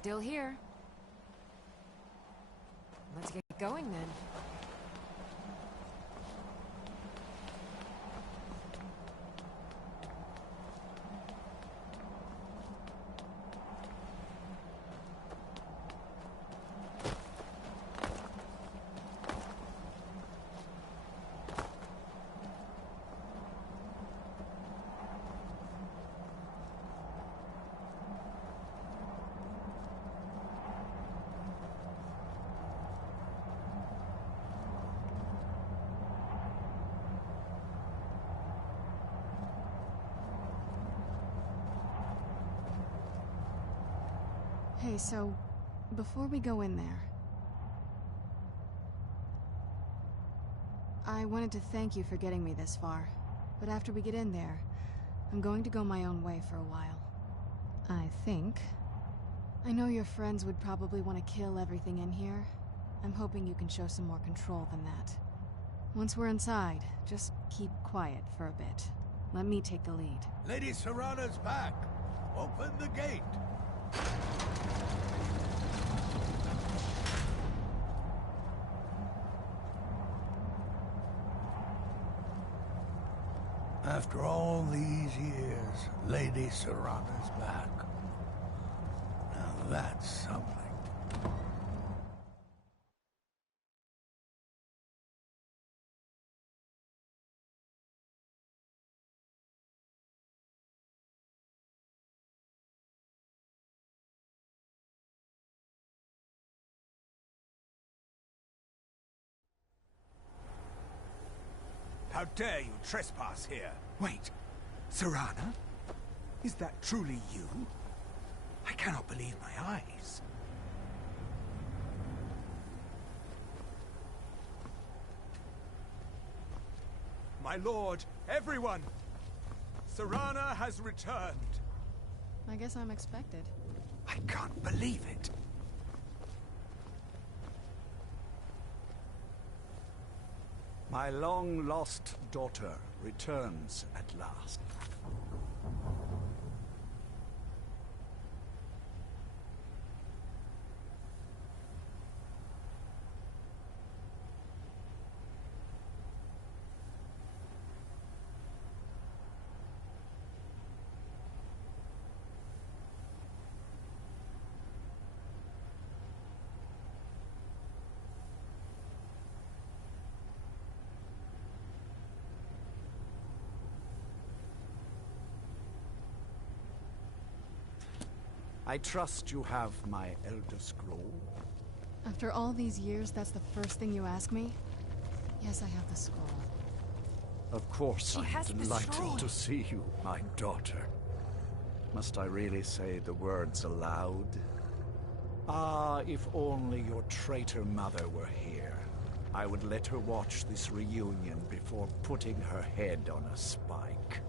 Still here. Let's get going then. Hey, so, before we go in there, I wanted to thank you for getting me this far, but after we get in there, I'm going to go my own way for a while. I think. I know your friends would probably want to kill everything in here. I'm hoping you can show some more control than that. Once we're inside, just keep quiet for a bit. Let me take the lead. Lady Serana's back! Open the gate! After all these years, Lady Serana's back. Now that's something. How dare you trespass here? Wait, Serana? Is that truly you? I cannot believe my eyes. My lord, everyone! Serana has returned. I guess I'm expected. I can't believe it. My long-lost daughter returns at last. I trust you have my Elder Scroll. After all these years, that's the first thing you ask me? Yes, I have the scroll. Of course, She has I'm the delighted scroll. to see you, my daughter. Must I really say the words aloud? Ah, if only your traitor mother were here. I would let her watch this reunion before putting her head on a spike.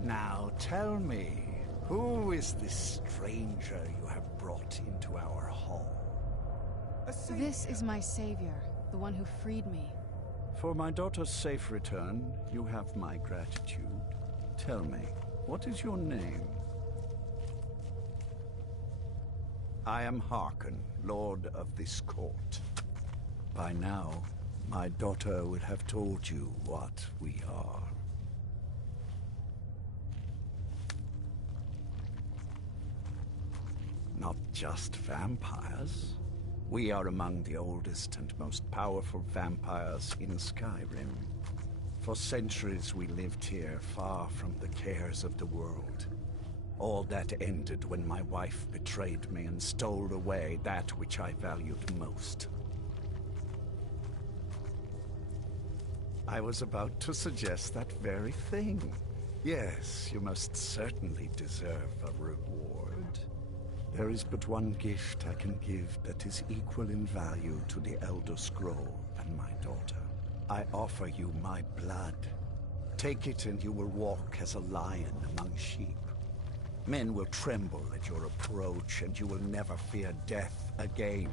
Now tell me, who is this stranger you have brought into our hall? This is my savior, the one who freed me. For my daughter's safe return, you have my gratitude. Tell me, what is your name? I am Harkon, Lord of this court. By now, my daughter would have told you what we are. Not just vampires. We are among the oldest and most powerful vampires in Skyrim. For centuries we lived here, far from the cares of the world. All that ended when my wife betrayed me and stole away that which I valued most. I was about to suggest that very thing. Yes, you most certainly deserve a reward. There is but one gift I can give that is equal in value to the Elder Scroll and my daughter. I offer you my blood. Take it and you will walk as a lion among sheep. Men will tremble at your approach and you will never fear death again.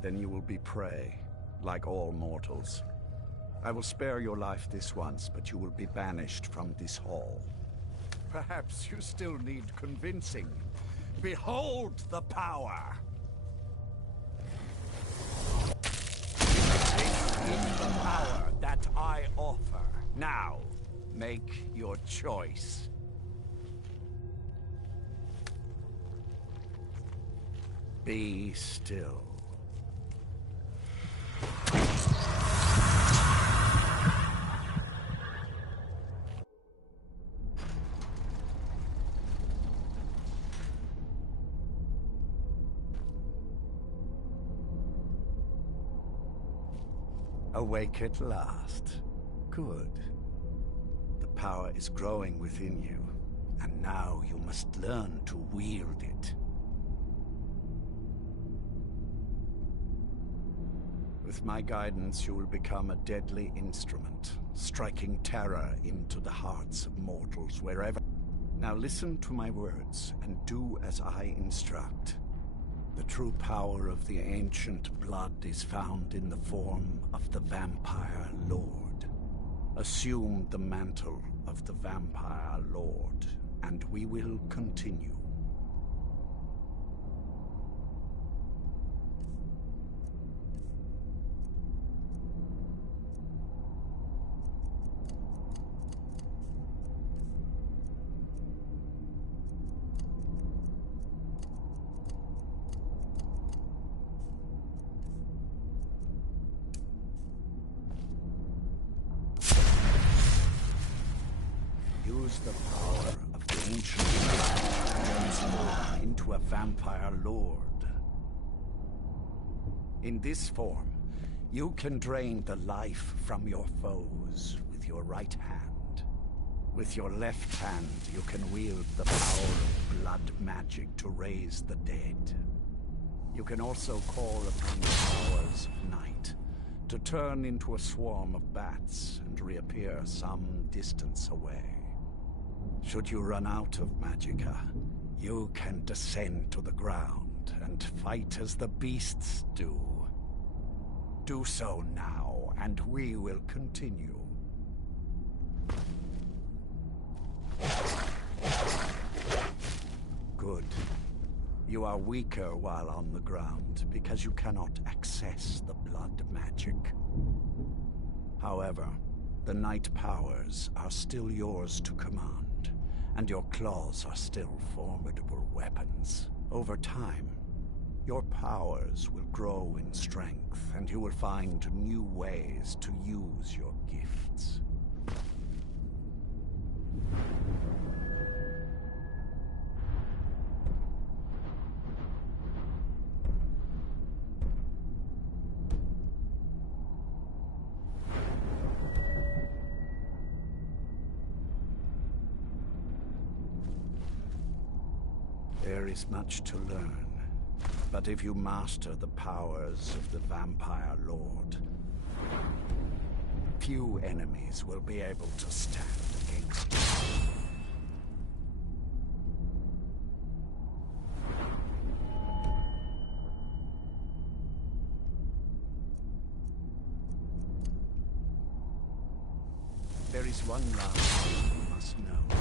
Then you will be prey, like all mortals. I will spare your life this once, but you will be banished from this hall. Perhaps you still need convincing. Behold the power! Take in the power that I offer. Now, make your choice. Be still. Awake at last. Good. The power is growing within you, and now you must learn to wield it. With my guidance, you will become a deadly instrument, striking terror into the hearts of mortals wherever. Now listen to my words, and do as I instruct. The true power of the ancient blood is found in the form of the Vampire Lord. Assume the mantle of the Vampire Lord, and we will continue. Use the power of the ancient blood to transform into a Vampire Lord. In this form, you can drain the life from your foes with your right hand. With your left hand, you can wield the power of blood magic to raise the dead. You can also call upon the powers of night to turn into a swarm of bats and reappear some distance away. Should you run out of magicka, you can descend to the ground and fight as the beasts do. Do so now, and we will continue. Good. You are weaker while on the ground because you cannot access the blood magic. However, the night powers are still yours to command, and your claws are still formidable weapons. Over time, your powers will grow in strength, and you will find new ways to use your gifts. There is much to learn, but if you master the powers of the Vampire Lord, few enemies will be able to stand against you. There is one last thing you must know.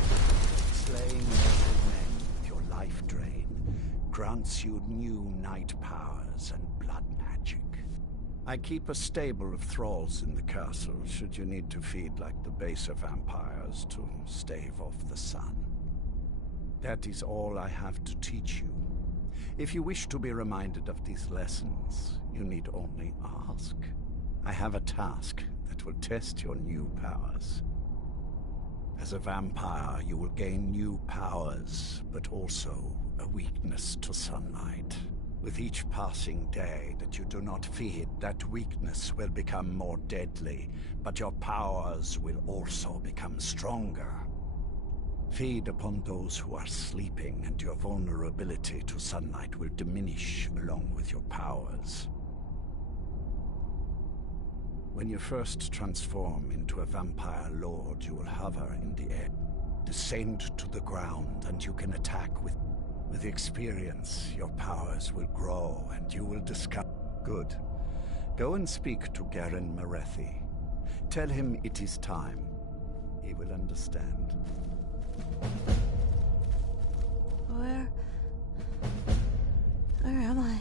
Slaying mortal men with your life drain grants you new night powers and blood magic. I keep a stable of thralls in the castle should you need to feed like the baser vampires to stave off the sun. That is all I have to teach you. If you wish to be reminded of these lessons, you need only ask. I have a task that will test your new powers. As a vampire, you will gain new powers, but also a weakness to sunlight. With each passing day that you do not feed, that weakness will become more deadly, but your powers will also become stronger. Feed upon those who are sleeping, and your vulnerability to sunlight will diminish along with your powers. When you first transform into a Vampire Lord, you will hover in the air, descend to the ground, and you can attack with... With experience, your powers will grow, and you will discover... Good. Go and speak to Garen Marethi. Tell him it is time. He will understand. Where am I?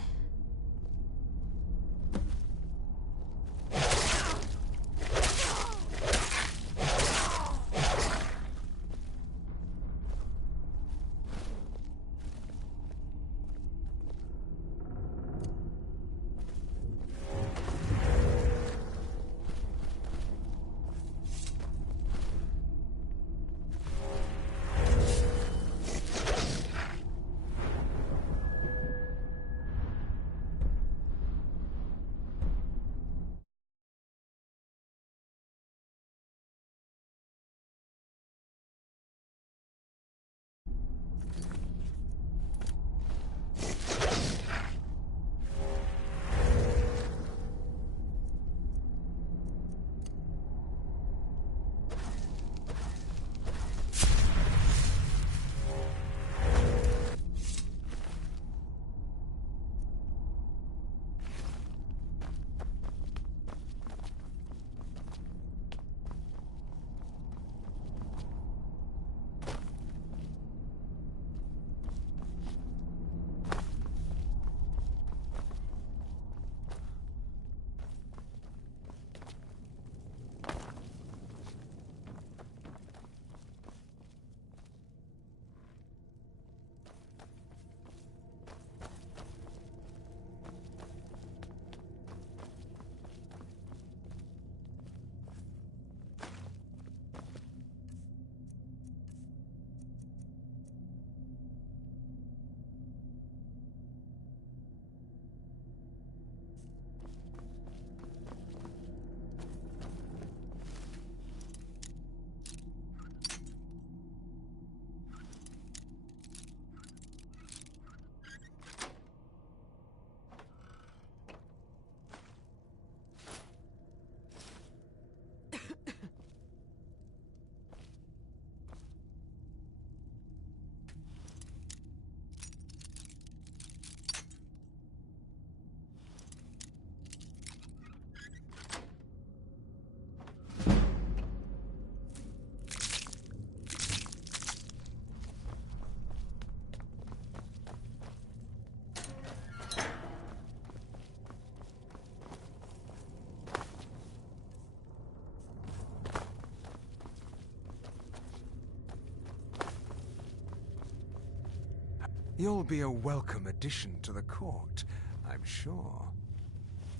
You'll be a welcome addition to the court, I'm sure.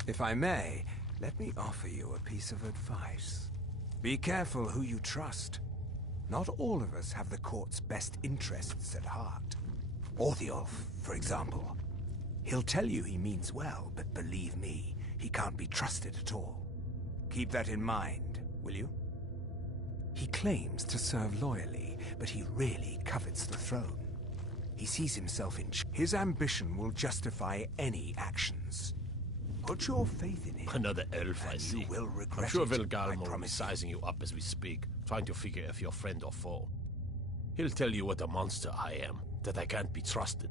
If I may, let me offer you a piece of advice. Be careful who you trust. Not all of us have the court's best interests at heart. Orthiolf, for example. He'll tell you he means well, but believe me, he can't be trusted at all. Keep that in mind, will you? He claims to serve loyally, but he really covets the throne. He sees himself in... His ambition will justify any actions. Put your faith in him. Another elf, I see. You will regret I'm sure it, Vilgalmo I is promise you. sizing you up as we speak, trying to figure if you're friend or foe. He'll tell you what a monster I am, that I can't be trusted.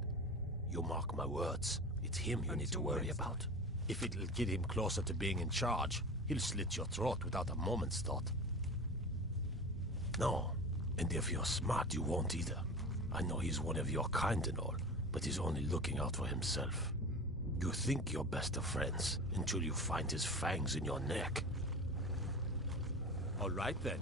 You mark my words, it's him you need to worry about. If it'll get him closer to being in charge, he'll slit your throat without a moment's thought. No, and if you're smart, you won't either. I know he's one of your kind and all, but he's only looking out for himself. You think you're best of friends, until you find his fangs in your neck. All right then.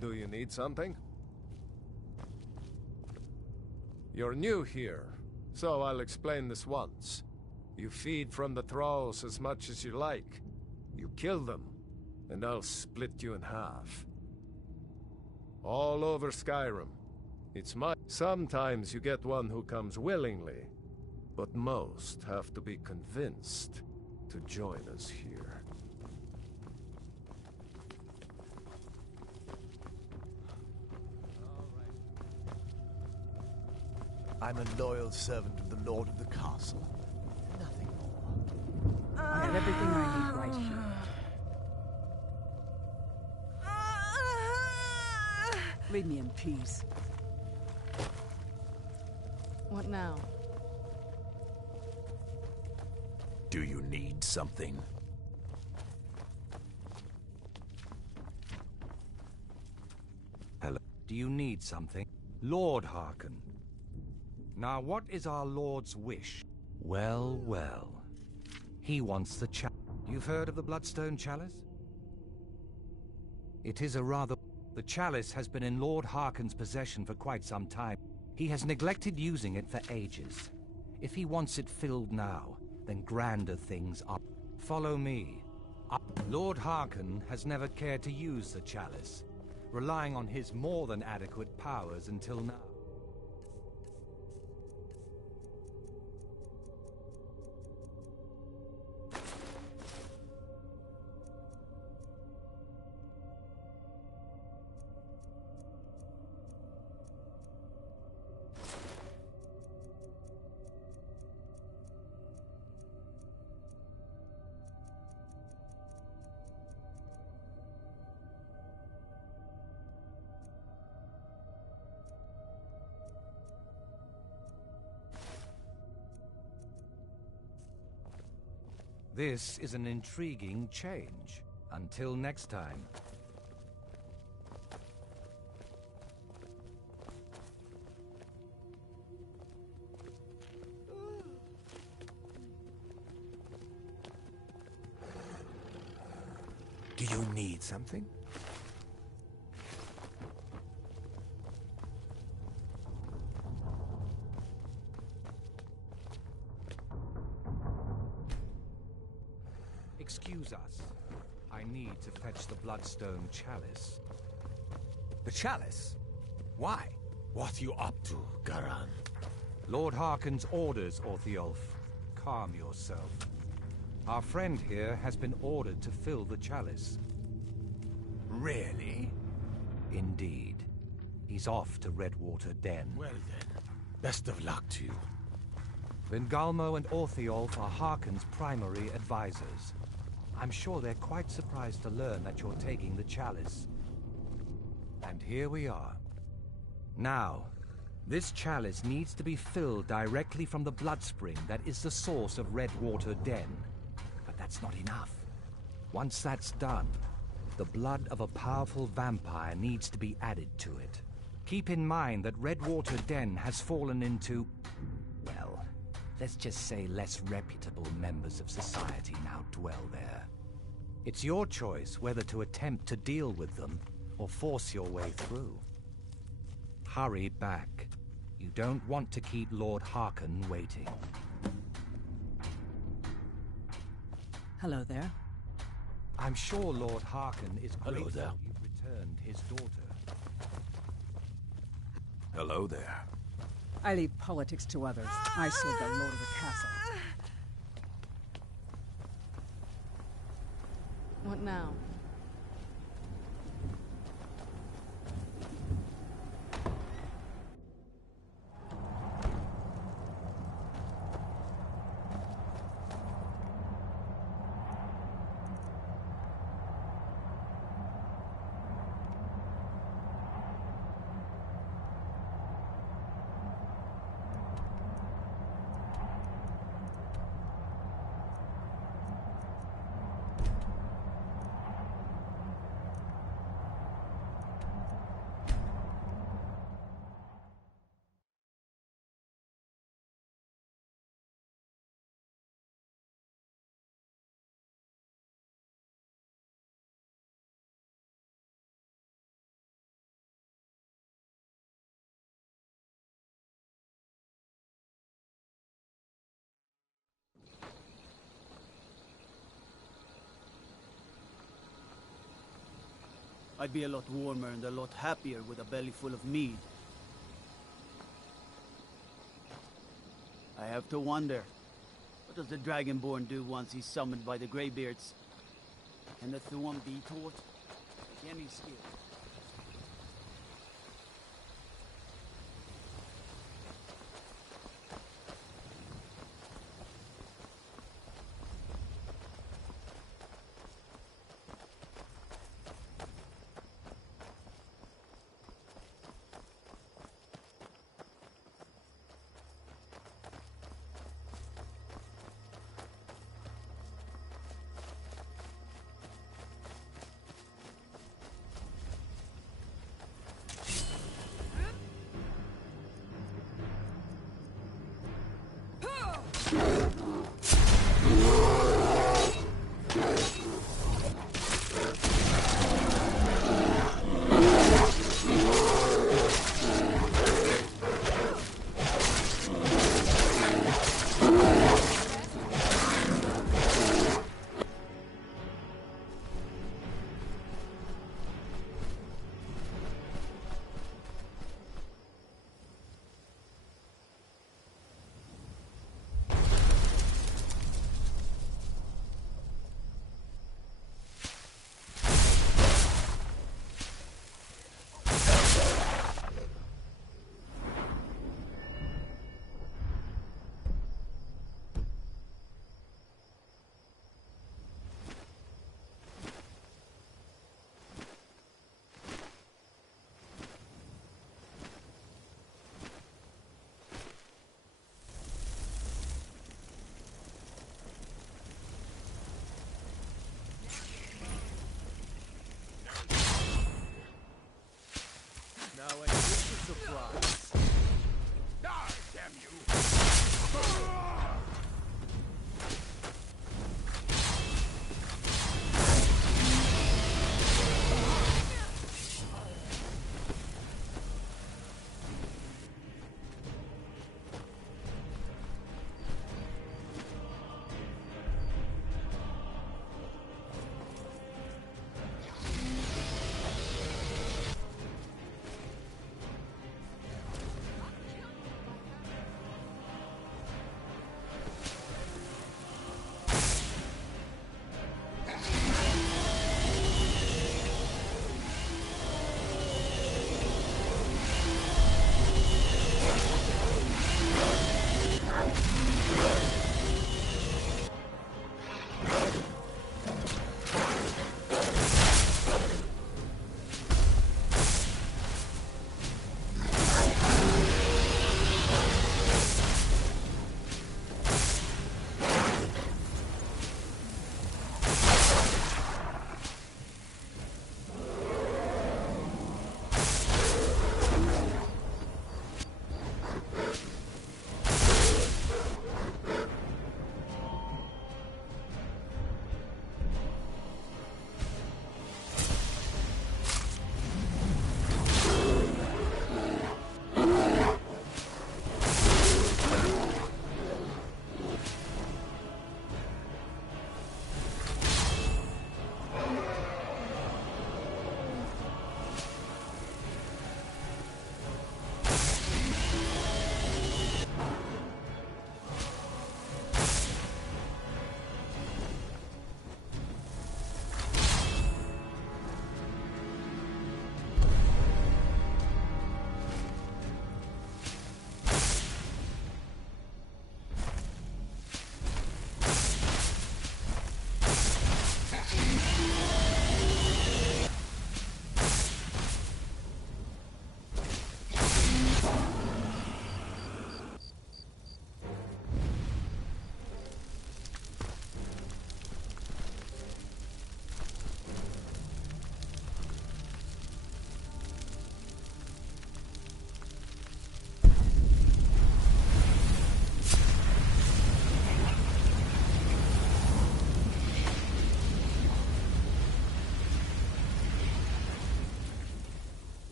Do you need something? You're new here, so I'll explain this once. You feed from the thralls as much as you like. You kill them, and I'll split you in half. All over Skyrim. It's my... Sometimes you get one who comes willingly, but most have to be convinced to join us here. I'm a loyal servant of the Lord of the Castle. Nothing more. I have everything I need right here. Leave me in peace. What now? Do you need something? Hello. Do you need something? Lord Harkon. Now, what is our Lord's wish? Well, well. He wants the chalice. You've heard of the Bloodstone Chalice? It is a rather... The chalice has been in Lord Harkon's possession for quite some time. He has neglected using it for ages. If he wants it filled now, then grander things are... Follow me. Lord Harkon has never cared to use the chalice, relying on his more than adequate powers until now. This is an intriguing change. Until next time. Do you need something? Excuse us. I need to fetch the Bloodstone Chalice. The chalice? Why? What you up to, Garan? Lord Harkon's orders, Orthiolf. Calm yourself. Our friend here has been ordered to fill the chalice. Really? Indeed. He's off to Redwater Den. Well then, best of luck to you. Vingalmo and Orthiolf are Harkon's primary advisors. I'm sure they're quite surprised to learn that you're taking the chalice. And here we are. Now, this chalice needs to be filled directly from the blood spring that is the source of Redwater Den. But that's not enough. Once that's done, the blood of a powerful vampire needs to be added to it. Keep in mind that Redwater Den has fallen into, well, let's just say less reputable members of society now dwell there. It's your choice whether to attempt to deal with them or force your way through. Hurry back. You don't want to keep Lord Harkon waiting. Hello there. I'm sure Lord Harkon is Hello grateful there. you've returned his daughter. Hello there. I leave politics to others. I serve the Lord of the Castle. What now? I'd be a lot warmer and a lot happier with a belly full of mead. I have to wonder, what does the Dragonborn do once he's summoned by the Greybeards? Can the Thuum be taught? Like any skill.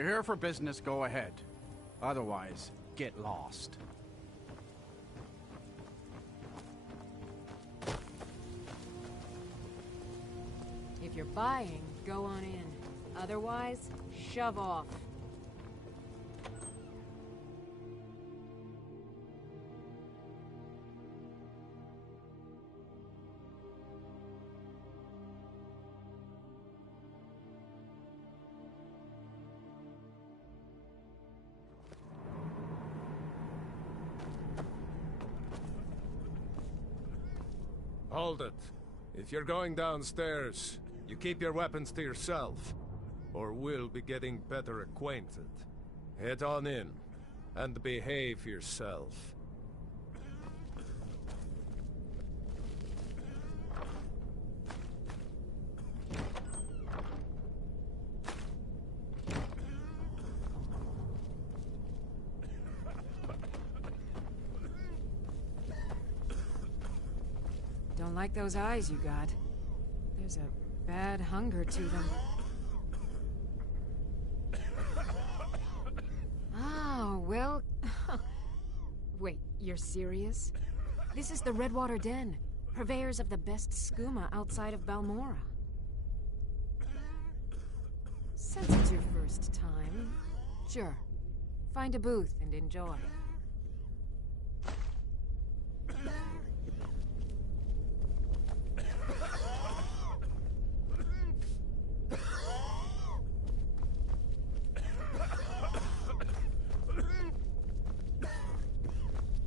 you're here for business, go ahead. Otherwise, get lost. If you're buying, go on in. Otherwise, shove off. Hold it. If you're going downstairs, you keep your weapons to yourself, or we'll be getting better acquainted. Head on in, and behave yourself. Don't like those eyes you got. There's a bad hunger to them. Oh, well... Wait, you're serious? This is the Redwater Den, purveyors of the best skooma outside of Balmora. Since it's your first time, sure. Find a booth and enjoy.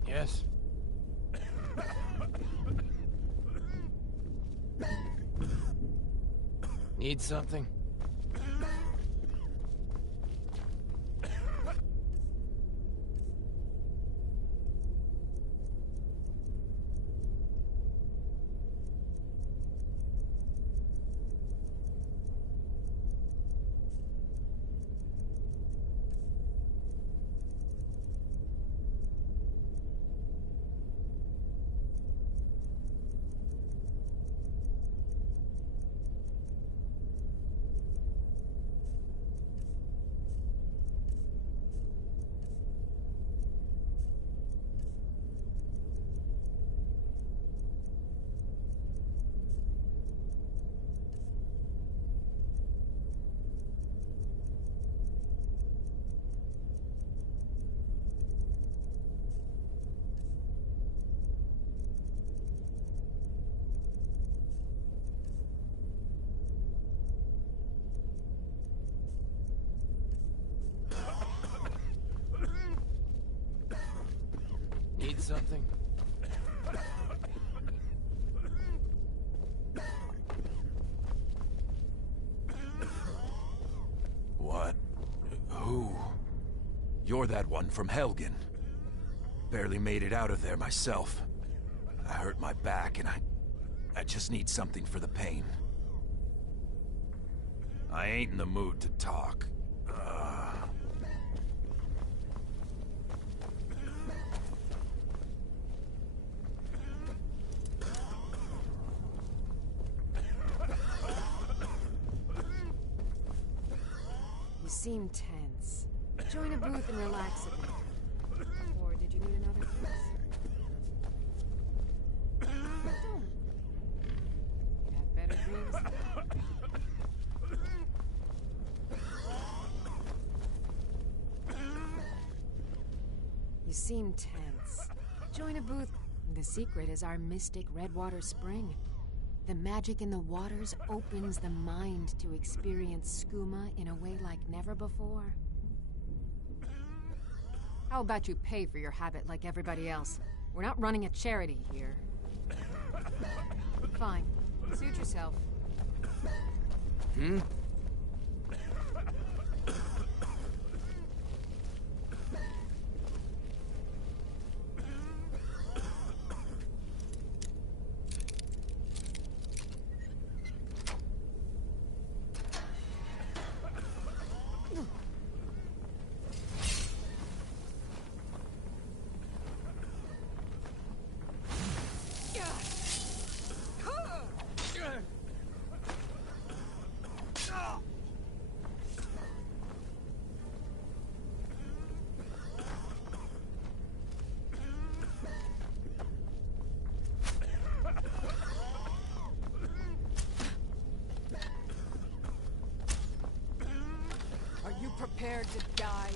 Yes? Need something? Need something? What? Who? You're that one from Helgen. Barely made it out of there myself. I hurt my back and I just need something for the pain. I ain't in the mood to talk. You seem tense. Join a booth and relax a bit. Or did you need another fix? Don't. You have better dreams? You seem tense. Join a booth. The secret is our mystic Redwater Spring. The magic in the waters opens the mind to experience skooma in a way like never before. How about you pay for your habit like everybody else? We're not running a charity here. Fine. Suit yourself. Hmm? to die.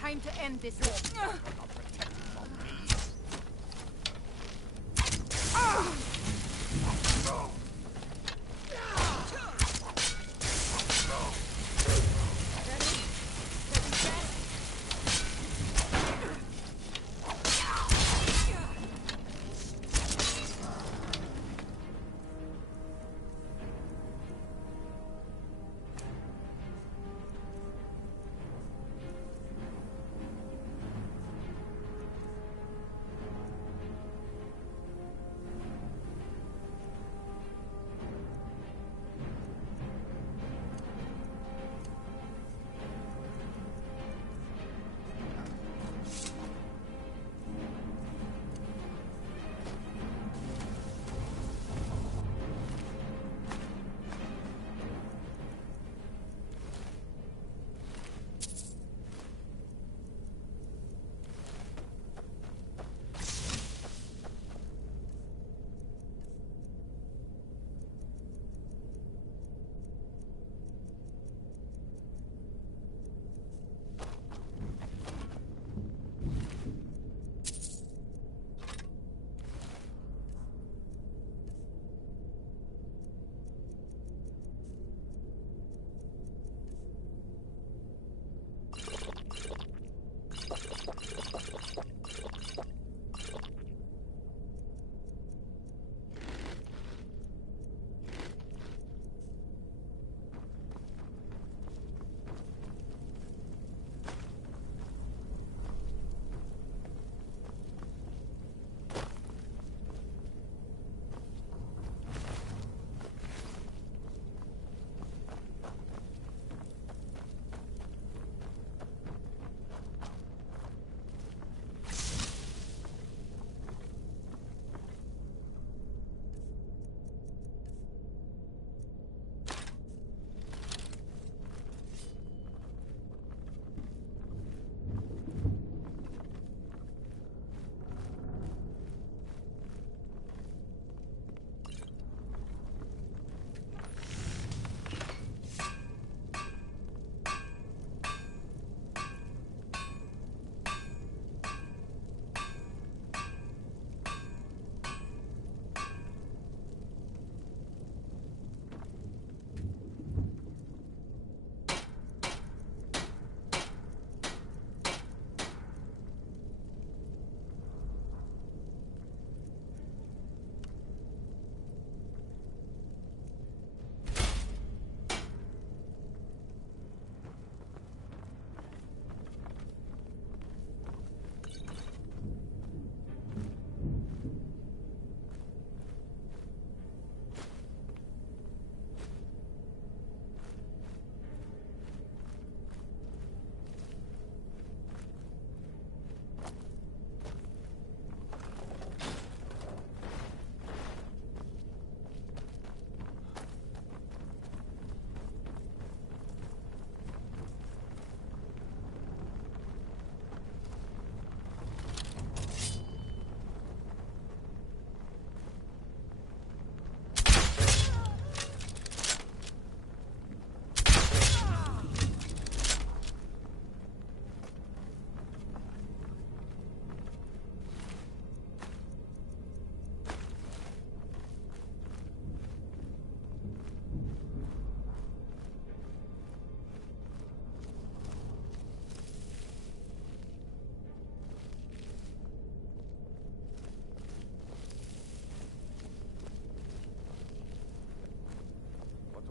Time to end this.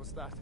was that?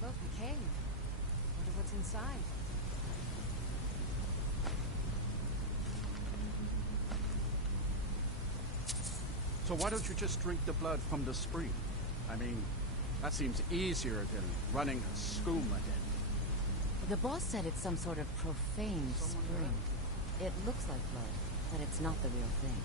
Look, a cave. Wonder what's inside. So why don't you just drink the blood from the spring? I mean, that seems easier than running a skooma den. The boss said it's some sort of profane spring. It looks like blood, but it's not the real thing.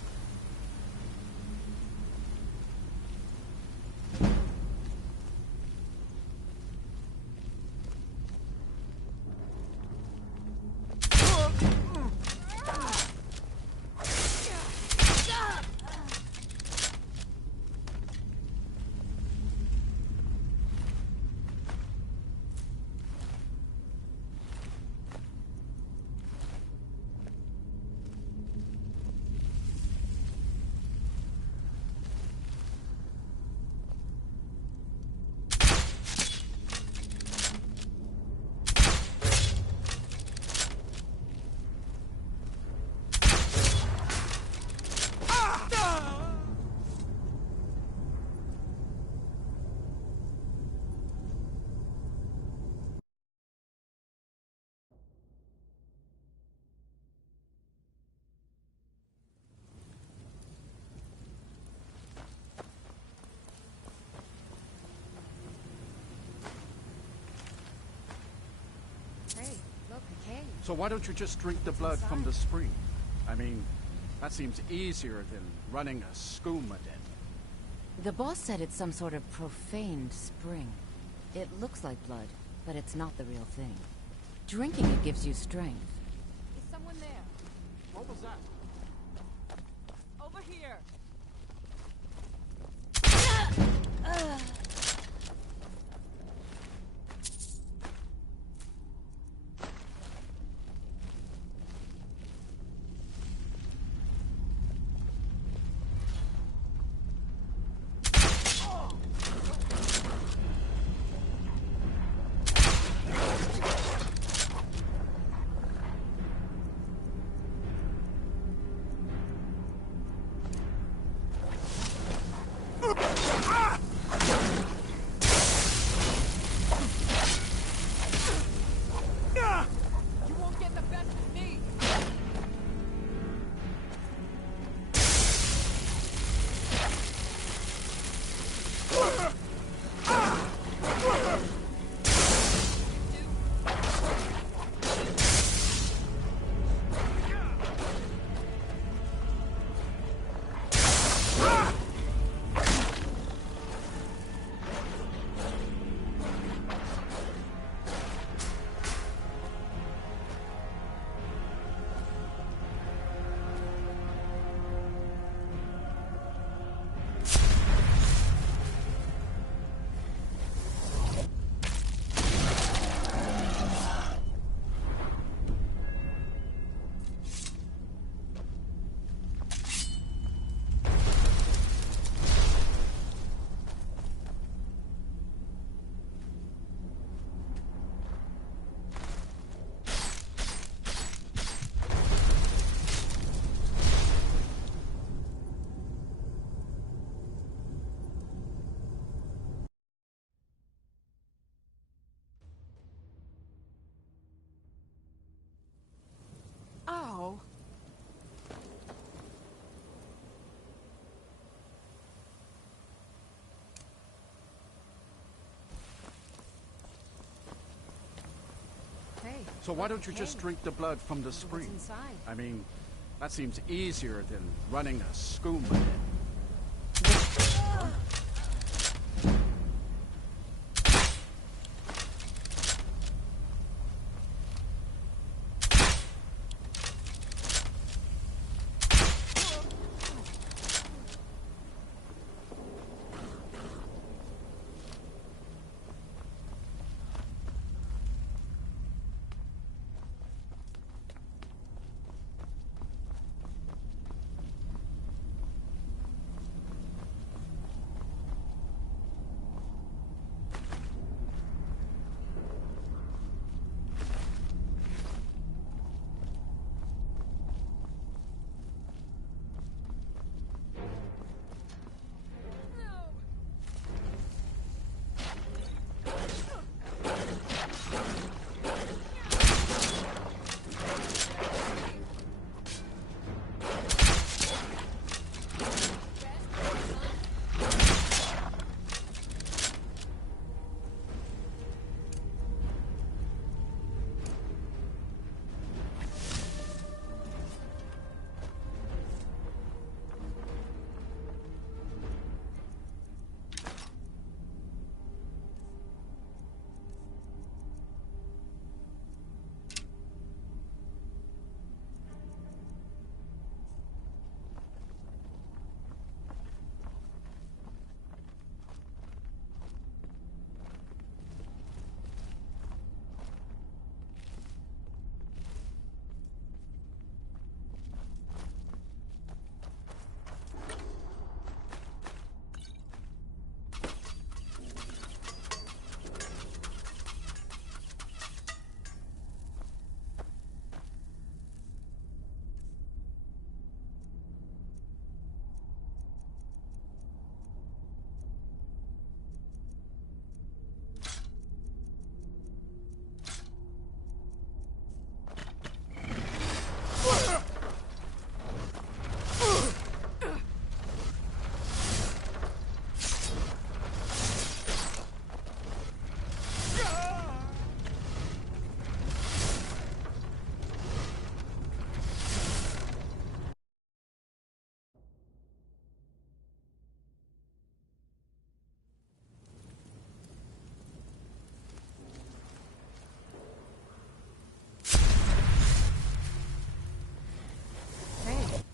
So why don't you just drink the blood from the spring? I mean, that seems easier than running a skooma den. The boss said it's some sort of profaned spring. It looks like blood, but it's not the real thing. Drinking it gives you strength. Is someone there? What was that? Over here! So why don't you just drink the blood from the spring? inside? I mean, that seems easier than running a skooma.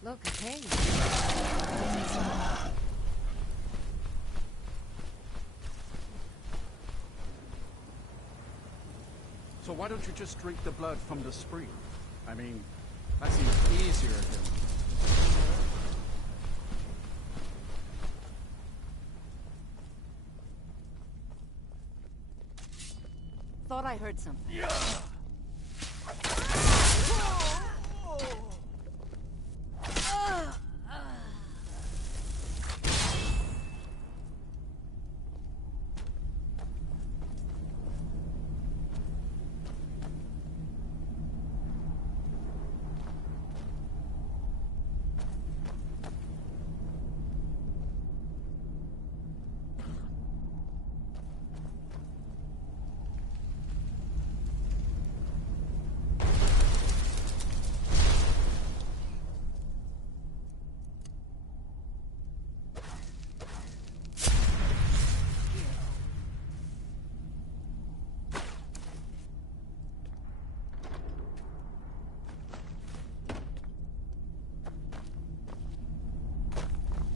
Look, a cave. So why don't you just drink the blood from the spring? I mean, that seems easier than... Thought I heard something.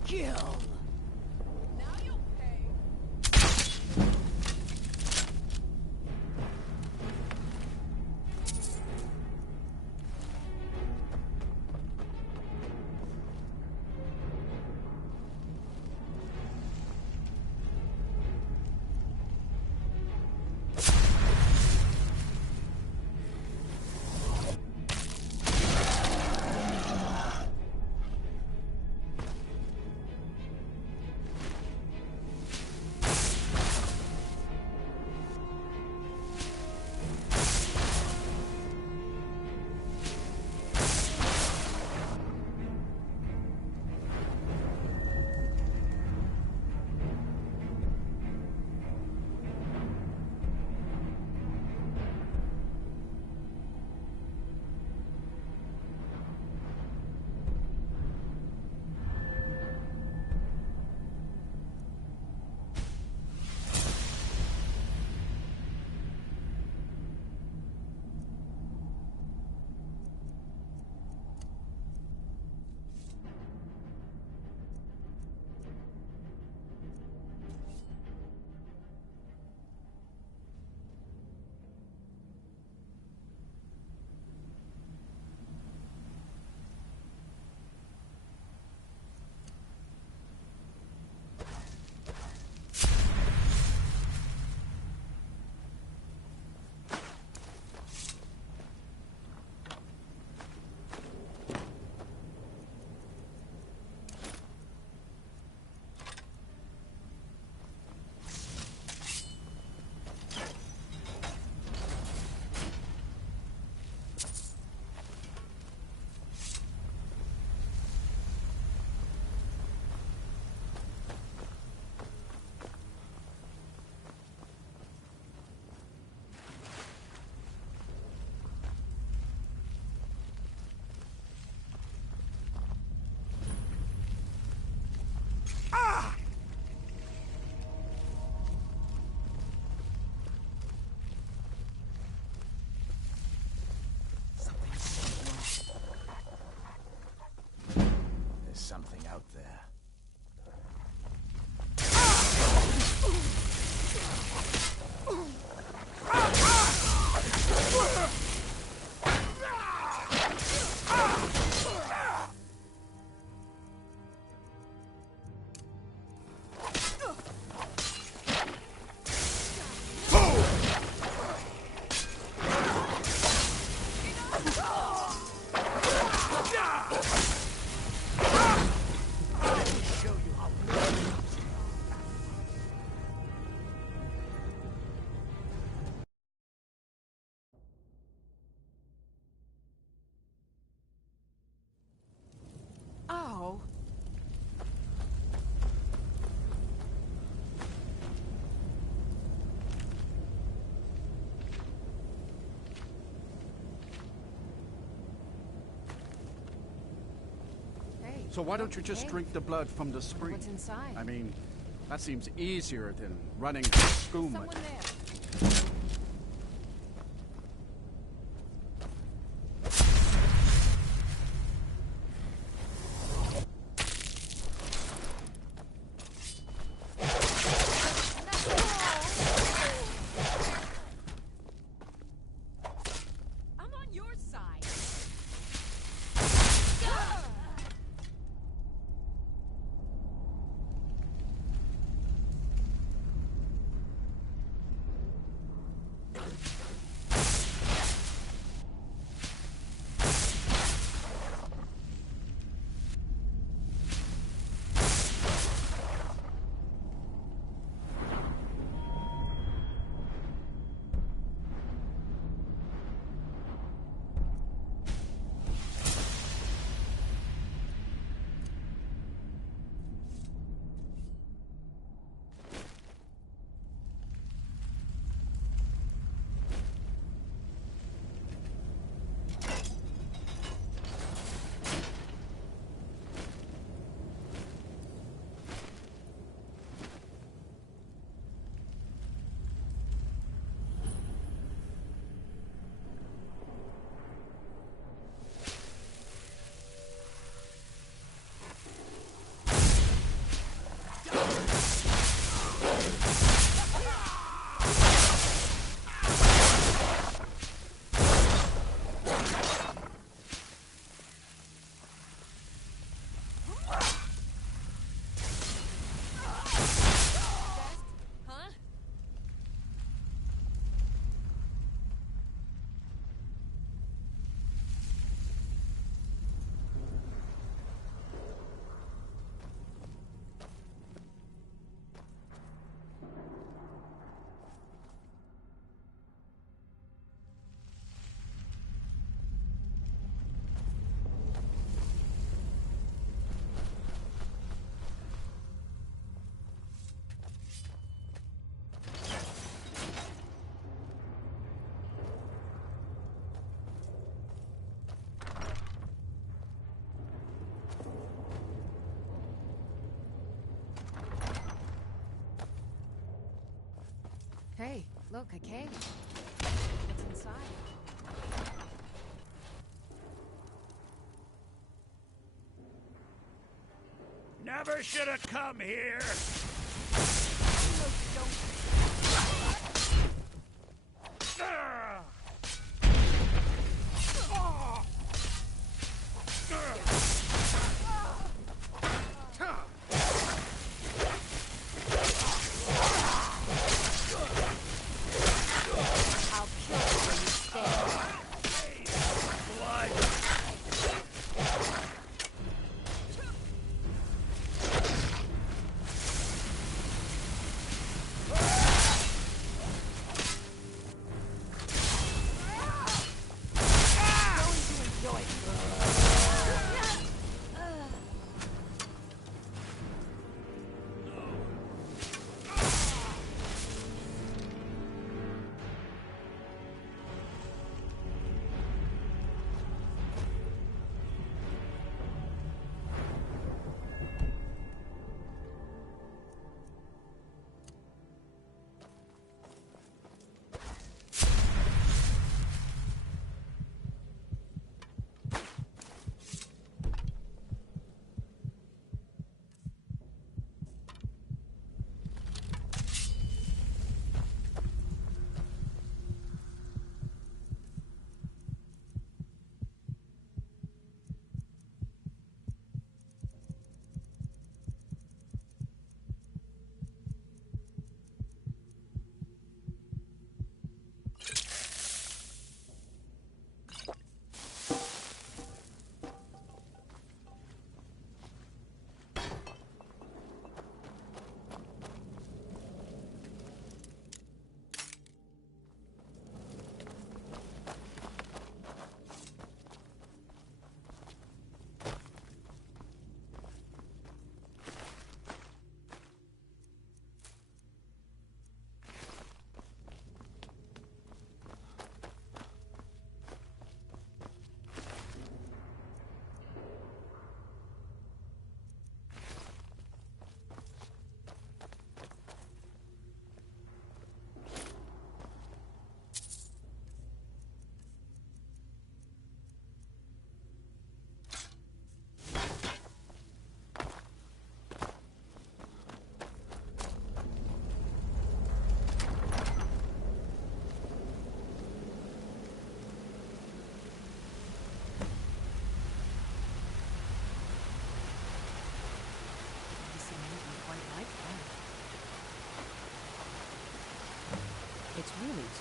Kill! So why don't you just drink the blood from the spring? What's inside? I mean, that seems easier than running a skooma. Someone there. Hey, look, a cave. What's inside? Never should have come here!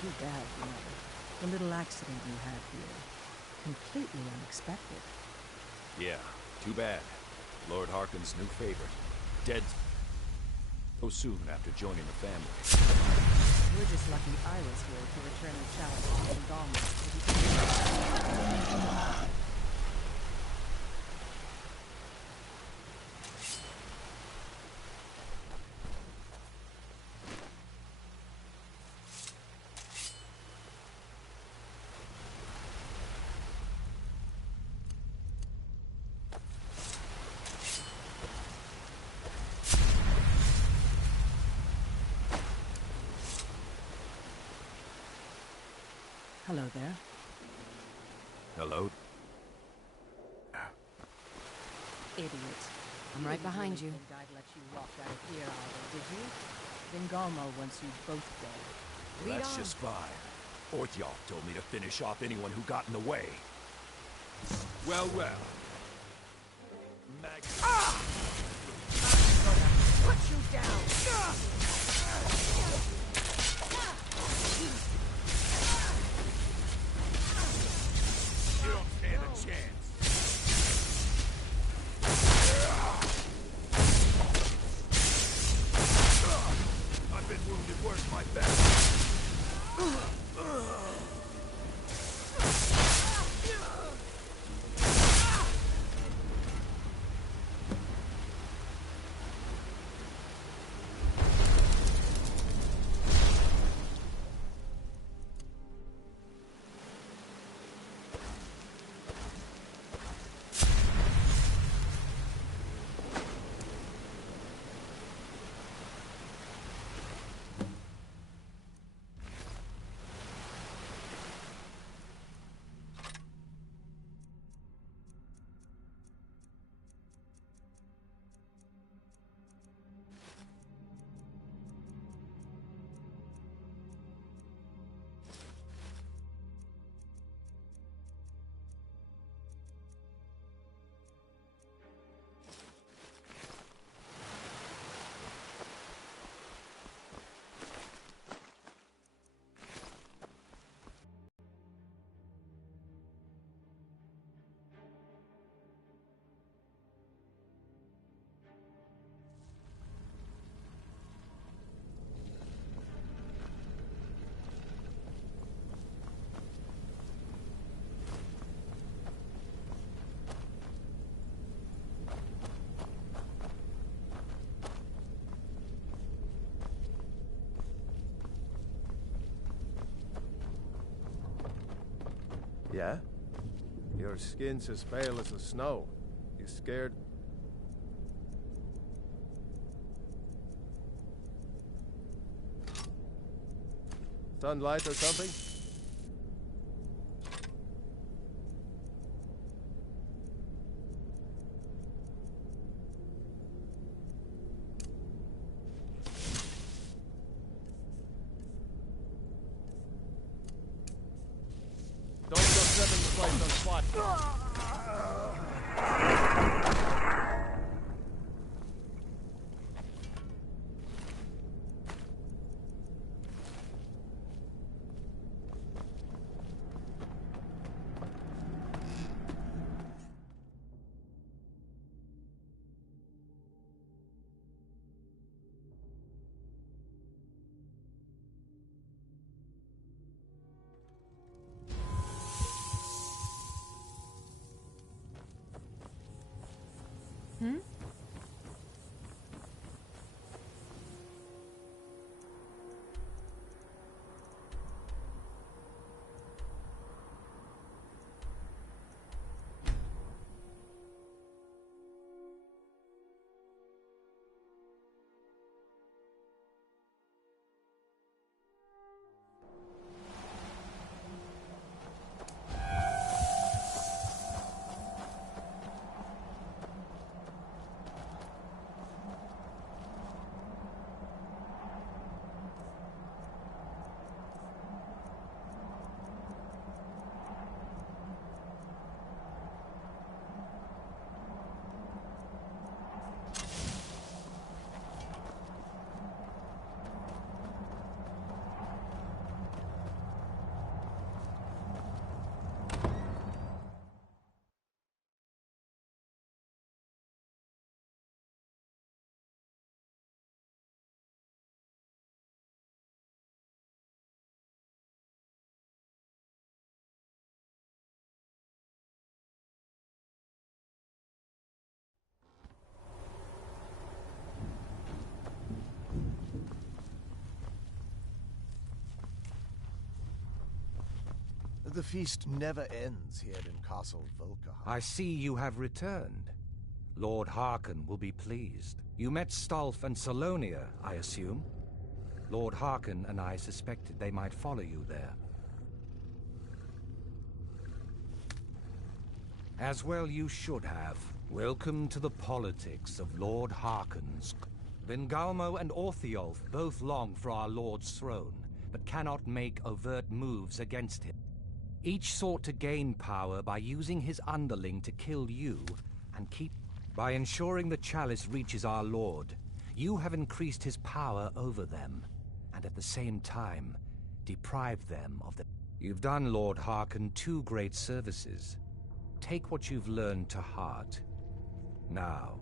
Too bad, you know. The little accident you had here. Completely unexpected. Yeah, too bad. Lord Harkon's new favorite. Dead so soon after joining the family. We're just lucky I was here to return the chalice to Vingama. Hello there. Hello? Idiot. I'm right behind you. Think I'd let you walk out of here either, did you? Vingalmo wants you both dead. Well, that's just fine. Orthyal told me to finish off anyone who got in the way. Well, well. Put you down! You don't stand a chance. I've been wounded worse my best. Yeah? Your skin's as pale as the snow. You scared? Sunlight or something? Don't go setting the place on spot. Hmm? The feast never ends here in Castle Volkihar. I see you have returned. Lord Harkon will be pleased. You met Stolf and Salonia, I assume? Lord Harkon and I suspected they might follow you there. As well you should have. Welcome to the politics of Lord Harkon's. Vingalmo and Orthiolf both long for our Lord's throne, but cannot make overt moves against him. Each sought to gain power by using his underling to kill you, and keep... By ensuring the chalice reaches our Lord, you have increased his power over them, and at the same time, deprived them of the... You've done Lord Harkon 2 great services. Take what you've learned to heart. Now,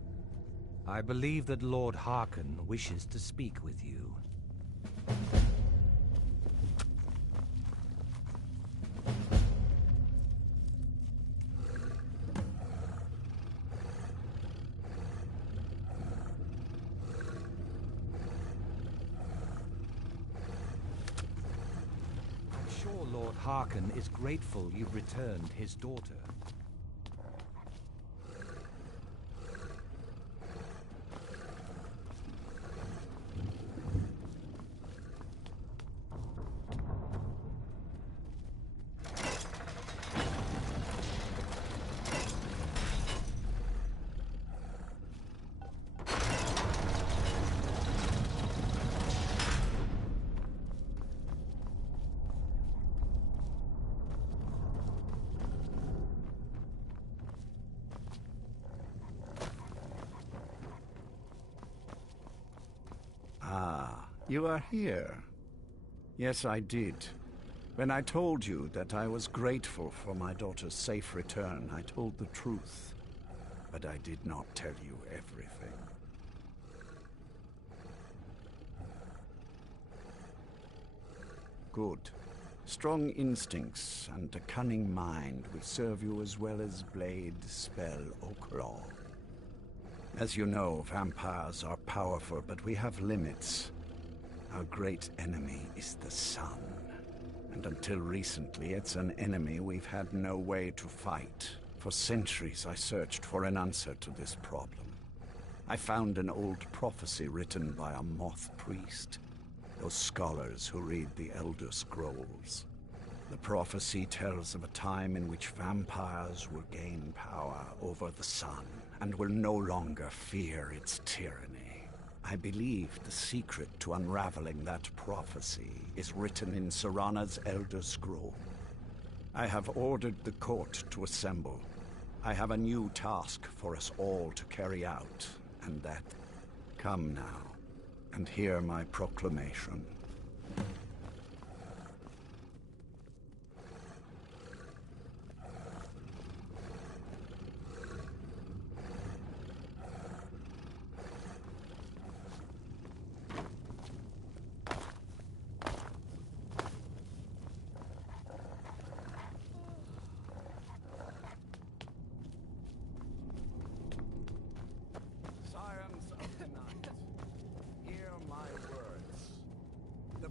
I believe that Lord Harkon wishes to speak with you. I'm sure Lord Harkon is grateful you've returned his daughter. You are here. Yes, I did. When I told you that I was grateful for my daughter's safe return, I told the truth. But I did not tell you everything. Good. Strong instincts and a cunning mind will serve you as well as blade, spell, or claw. As you know, vampires are powerful, but we have limits. Our great enemy is the sun. And until recently, it's an enemy we've had no way to fight. For centuries, I searched for an answer to this problem. I found an old prophecy written by a moth priest. Those scholars who read the Elder Scrolls. The prophecy tells of a time in which vampires will gain power over the sun and will no longer fear its tyranny. I believe the secret to unraveling that prophecy is written in Serana's Elder Scroll. I have ordered the court to assemble. I have a new task for us all to carry out, and that... Come now, and hear my proclamation.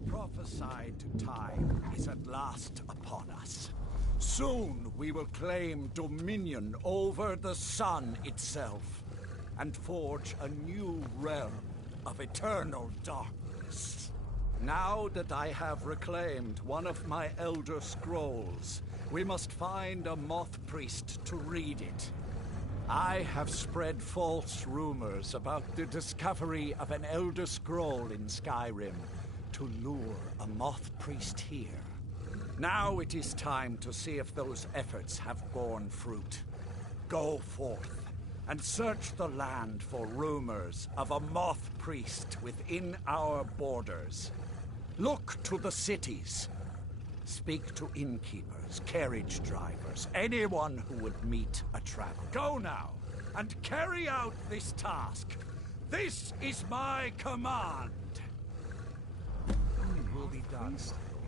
Prophesied time is at last upon us. Soon we will claim dominion over the sun itself, and forge a new realm of eternal darkness. Now that I have reclaimed one of my Elder Scrolls, we must find a moth priest to read it. I have spread false rumors about the discovery of an Elder Scroll in Skyrim, to lure a moth priest here. Now it is time to see if those efforts have borne fruit. Go forth and search the land for rumors of a moth priest within our borders. Look to the cities. Speak to innkeepers, carriage drivers, anyone who would meet a traveler. Go now and carry out this task. This is my command. Will be done.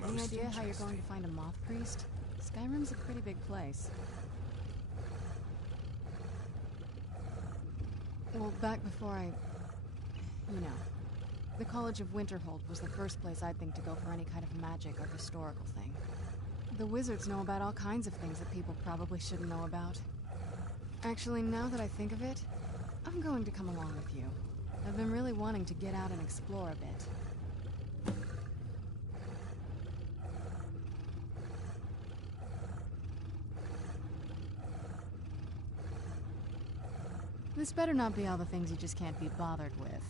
Any idea how you're going to find a moth priest? Skyrim's a pretty big place. Well, back before you know, the College of Winterhold was the first place I'd think to go for any kind of magic or historical thing. The wizards know about all kinds of things that people probably shouldn't know about. Actually, now that I think of it, I'm going to come along with you. I've been really wanting to get out and explore a bit. This better not be all the things you just can't be bothered with.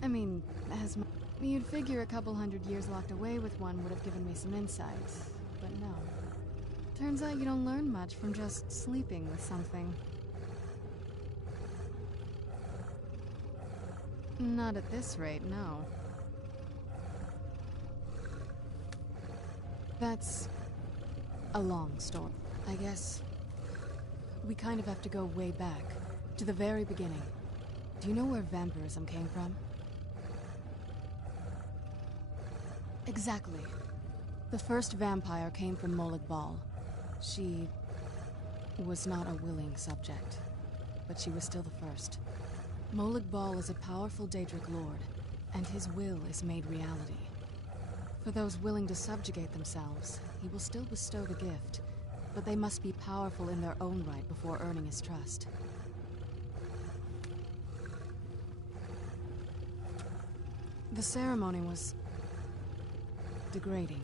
I mean, you'd figure a couple hundred years locked away with one would have given me some insights, but no. Turns out you don't learn much from just sleeping with something. Not at this rate, no. That's a long story. I guess we kind of have to go way back, to the very beginning. Do you know where vampirism came from? Exactly. The first vampire came from Molag Bal. She was not a willing subject, but she was still the first. Molag Bal is a powerful Daedric lord, and his will is made reality. For those willing to subjugate themselves, he will still bestow the gift, but they must be powerful in their own right before earning his trust. The ceremony was degrading.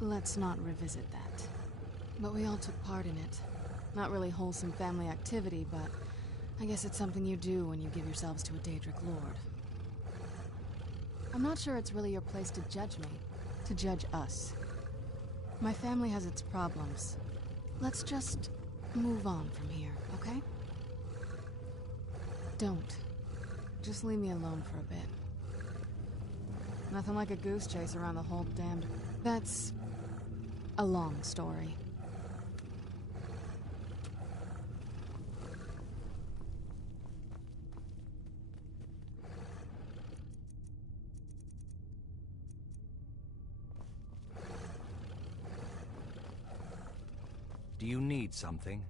Let's not revisit that. But we all took part in it. Not really wholesome family activity, but I guess it's something you do when you give yourselves to a Daedric lord. I'm not sure it's really your place to judge me, to judge us. My family has its problems. Let's just move on from here, okay? Don't. Just leave me alone for a bit. Nothing like a goose chase around the whole damned... That's a long story. Do you need something?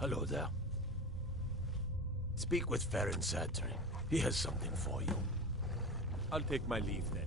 Hello there. Speak with Farron Satrin. He has something for you. I'll take my leave then.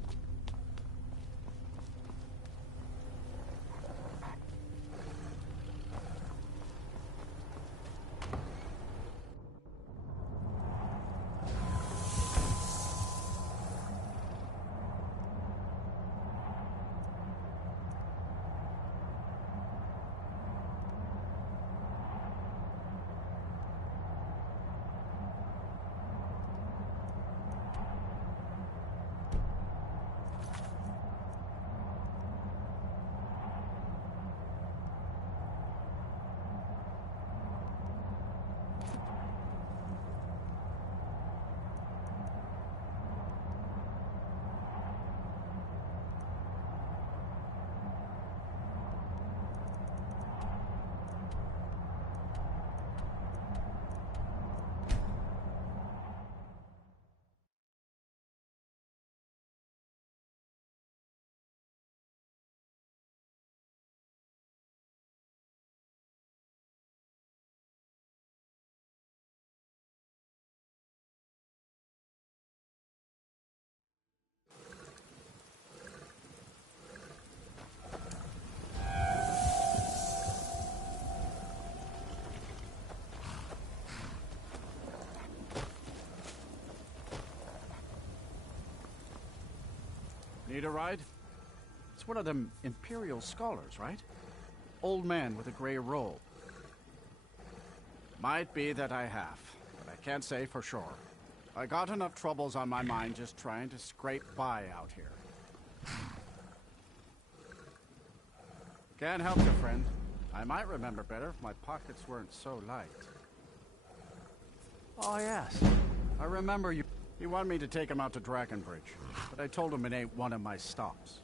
Need a ride? It's one of them Imperial scholars, right? Old man with a gray robe. Might be that I have, but I can't say for sure. I got enough troubles on my mind just trying to scrape by out here. Can't help you, friend. I might remember better if my pockets weren't so light. Oh, yes. I remember you. He wanted me to take him out to Dragonbridge, but I told him it ain't one of my stops.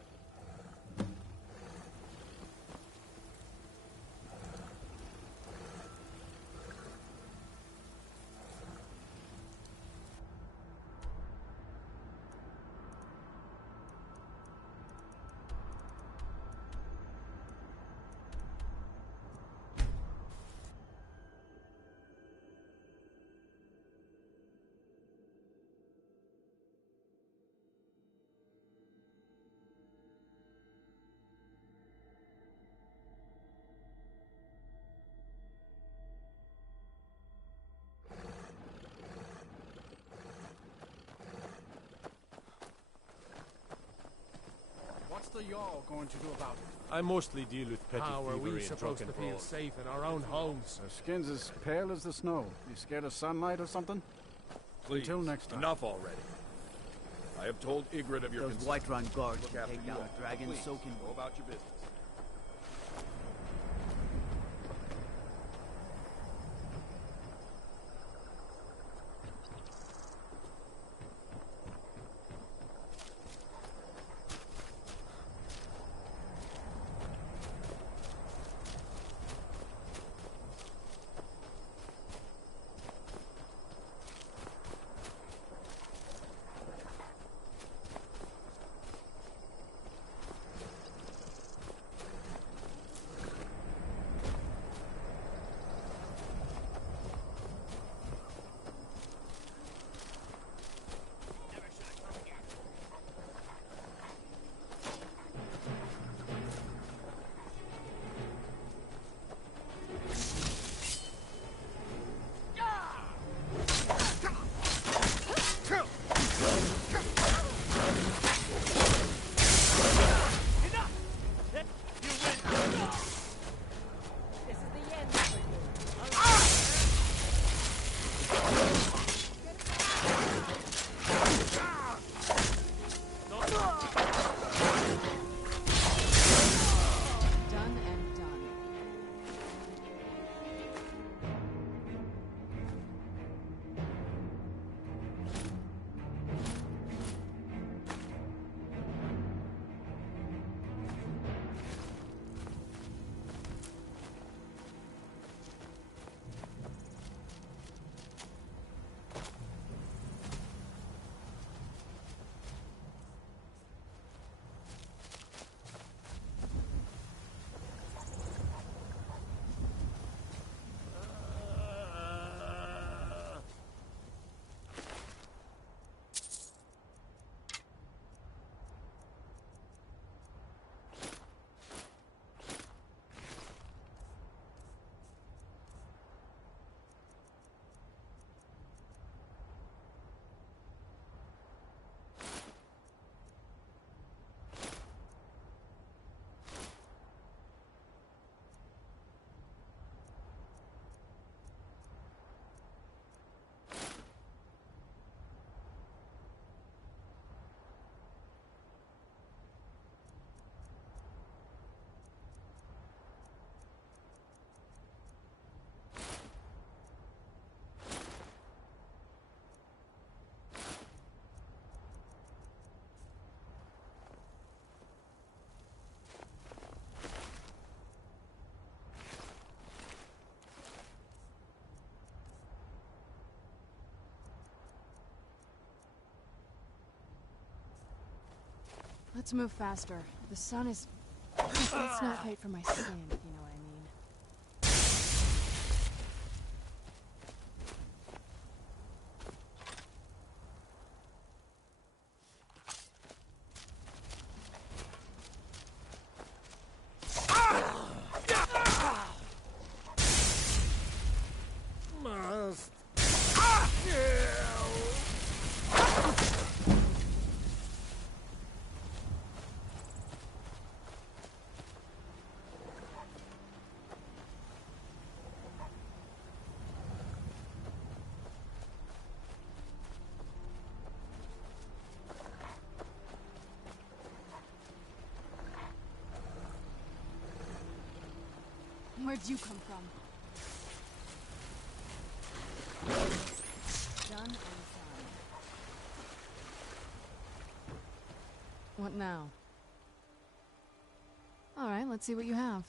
What's the Jarl going to do about it? I mostly deal with petty How are we thievery and supposed drunken to feel brawls. safe in our own homes? Their skin's as pale as the snow. You scared of sunlight or something? Please, Until next time. enough already. I have told Ygritte of your Those Whiterun guards Look can after take you down all. a dragon Please, soaking. go about your business. Done and done. Let's move faster. The sun is... It's not great for my skin, if you know what I mean. Must. Where'd you come from? Done and done. What now? Alright, let's see what you have.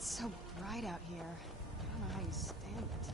It's so bright out here. I don't know how you stand it.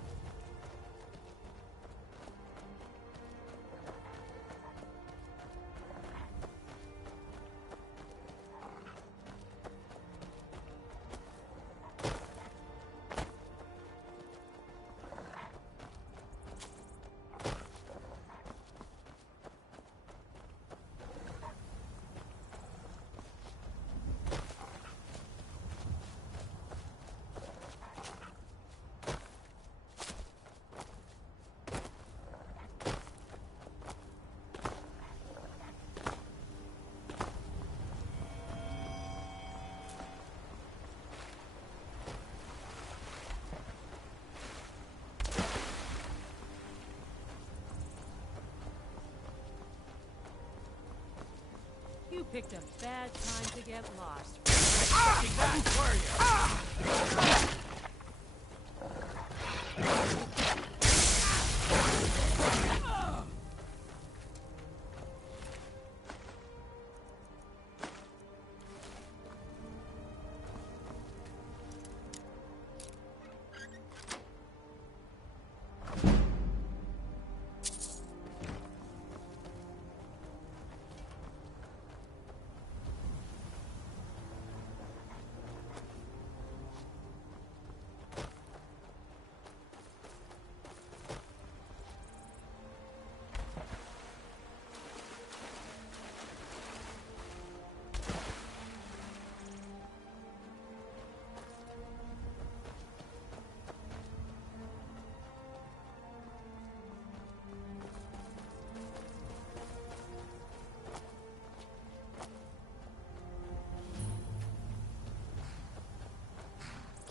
You picked a bad time to get lost. Expecting that, were you?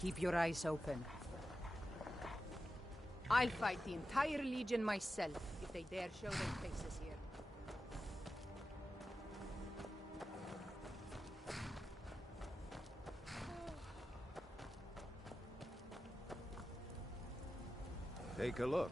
keep your eyes open. I'll fight the entire Legion myself if they dare show their faces here. Take a look.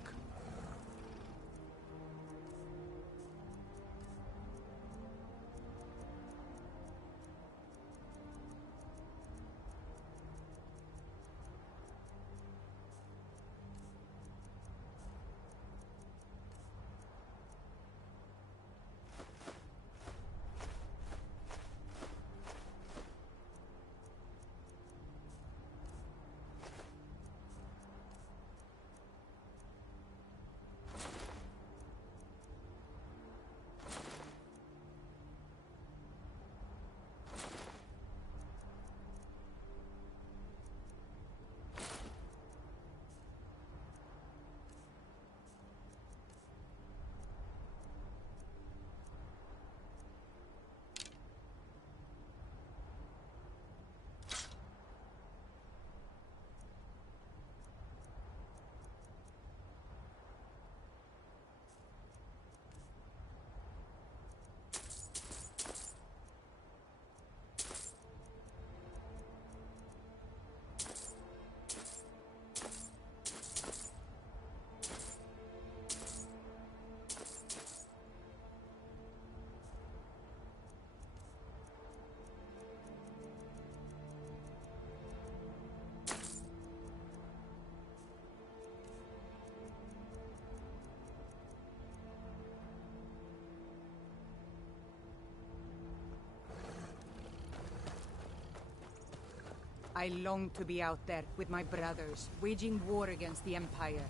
I long to be out there with my brothers, waging war against the Empire.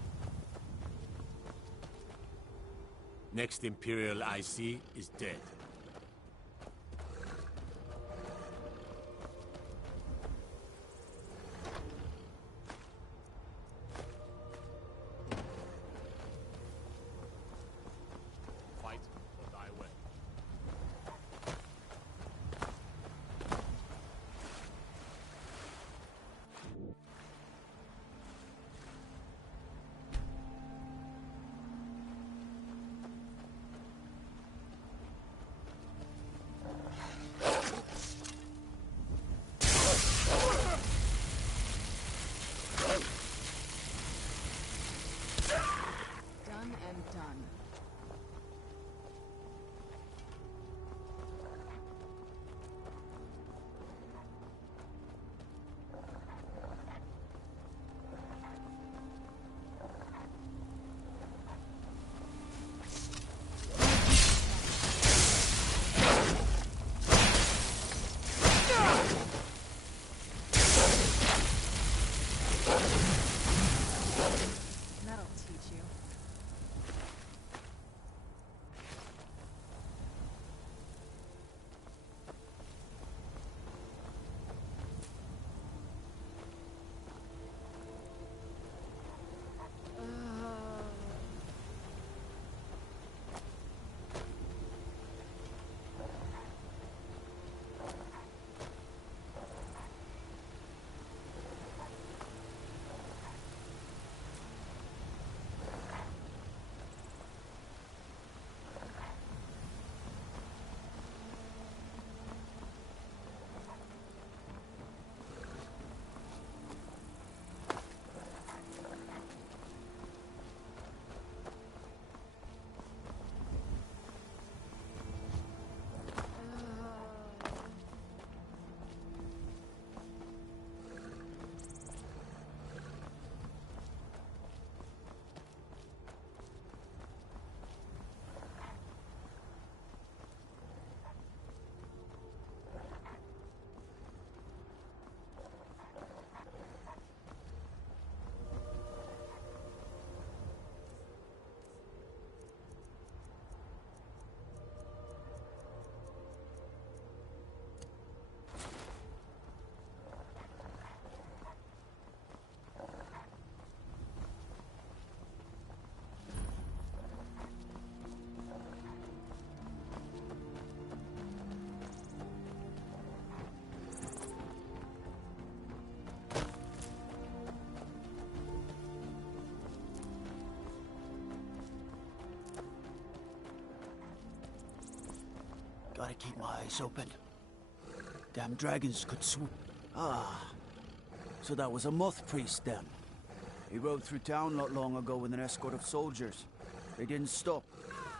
Next Imperial I see is dead. Fight or die well. Gotta keep my eyes open. Damn dragons could swoop. Ah. So that was a moth priest then. He rode through town not long ago with an escort of soldiers. They didn't stop.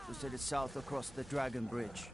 Just headed south across the Dragon Bridge.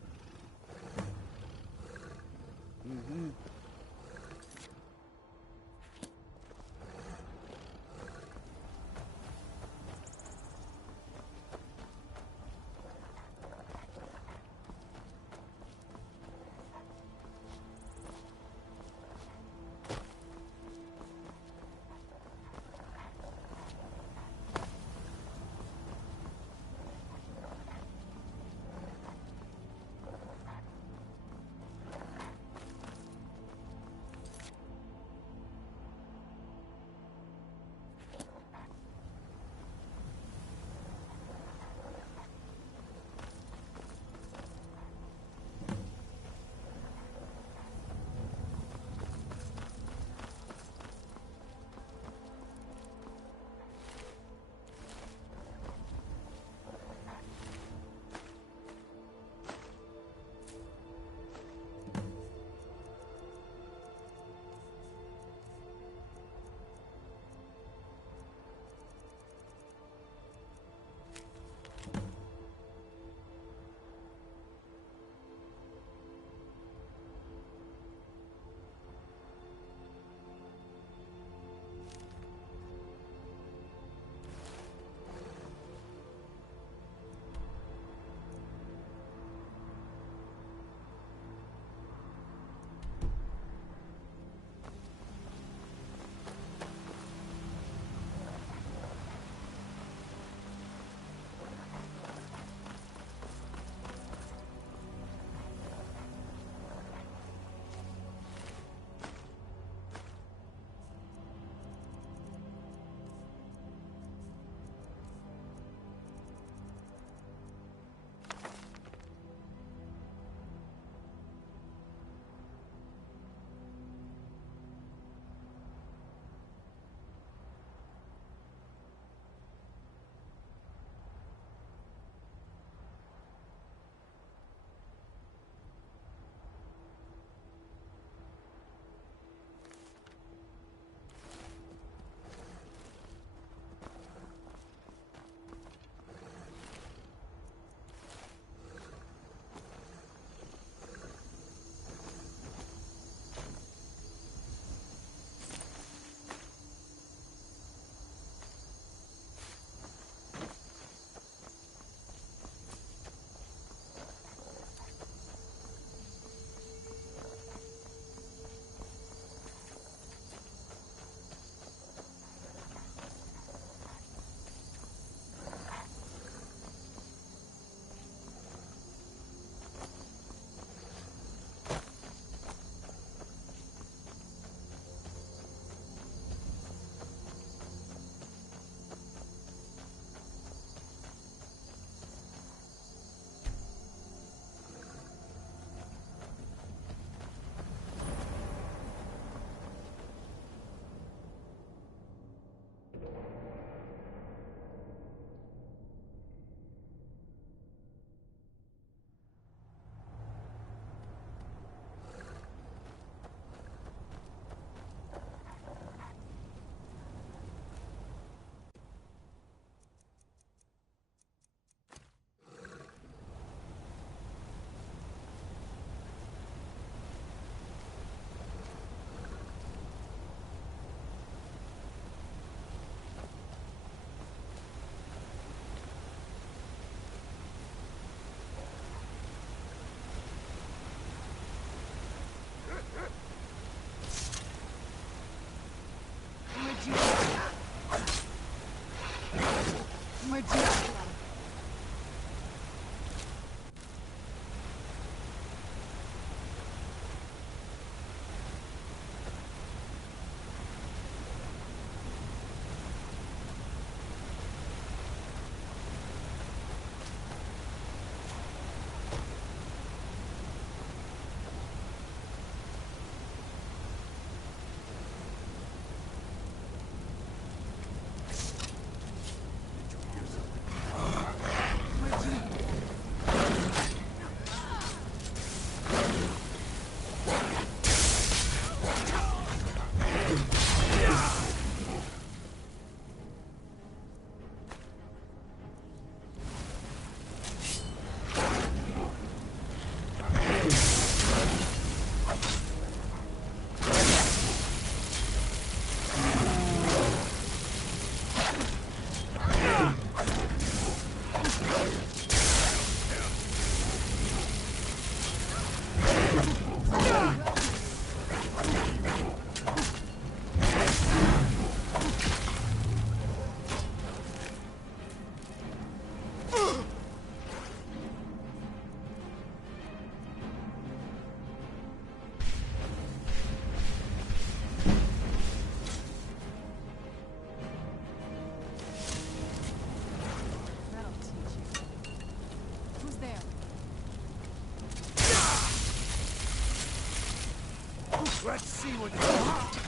there. Let's see what you...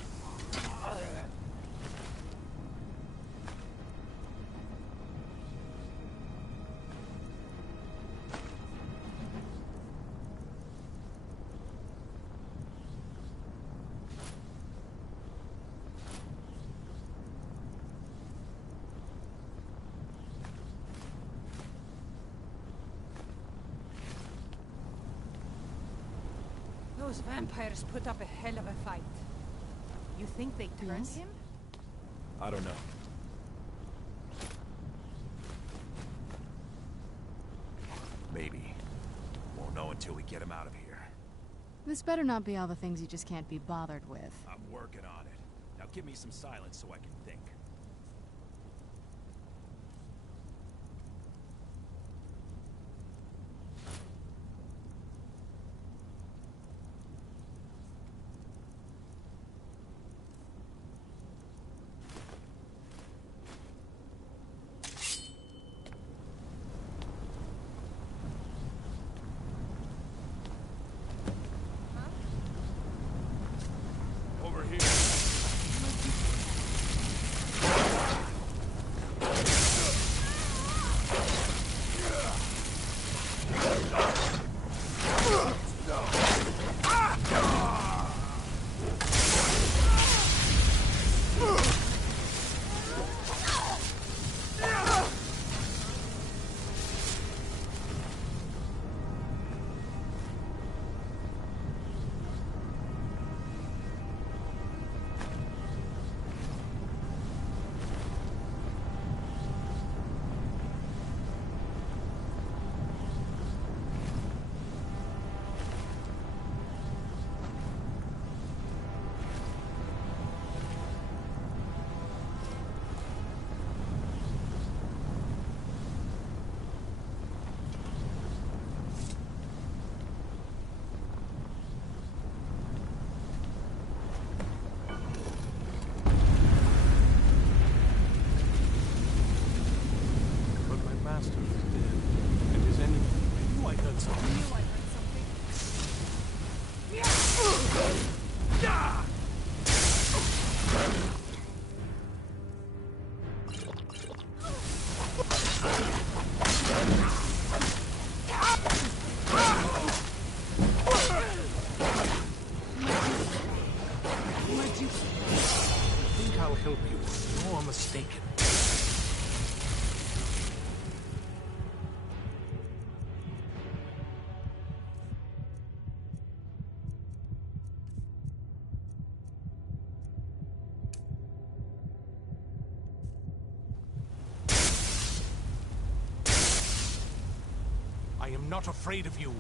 Those vampires put up a hell of a fight. You think they turned him? I don't know. Maybe. Won't know until we get him out of here. This better not be all the things you just can't be bothered with. I'm working on it. Now give me some silence so I can think. Over here. help you. You are mistaken. I am not afraid of you.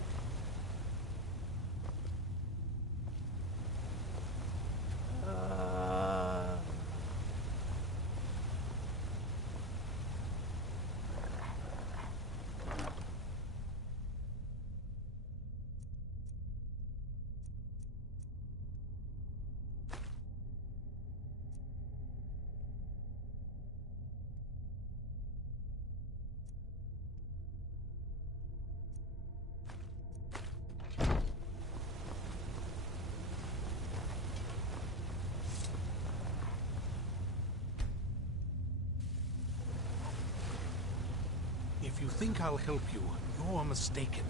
If you think I'll help you, you're mistaken.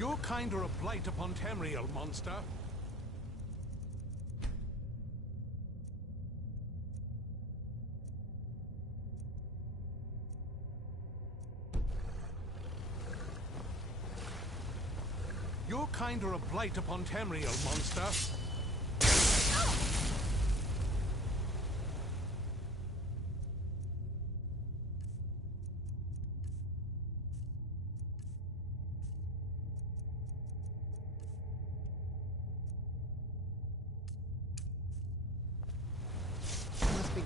Your kind are a blight upon Tamriel, monster. Your kind are a blight upon Tamriel, monster.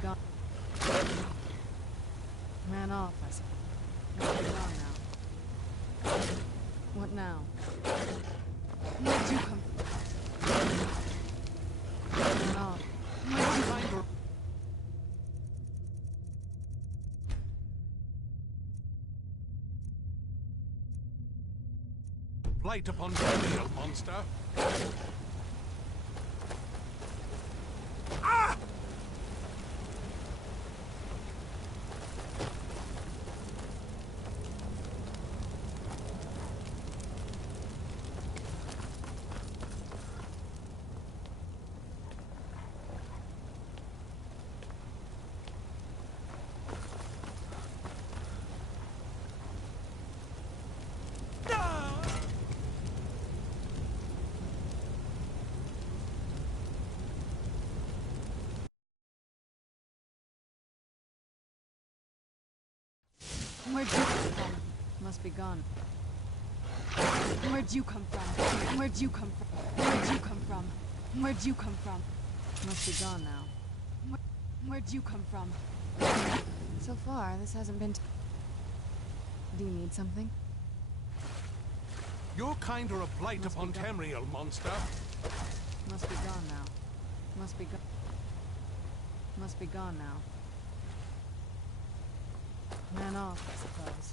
gone. Ran off, I suppose. Must be gone now. What now? Where'd you come from? Ran off. Where'd you find her? Blight upon Tamriel, monster! Ah! Where'd you come from? Must be gone. Where'd you come from? Where'd you come from? Where'd you come from? Where'd you come from? Must be gone now. Where'd you come from? So far, this hasn't been... Do you need something? Your kind are a blight upon Tamriel, monster! Must be gone now. Must be gone. Must be gone now. Ran off, I suppose.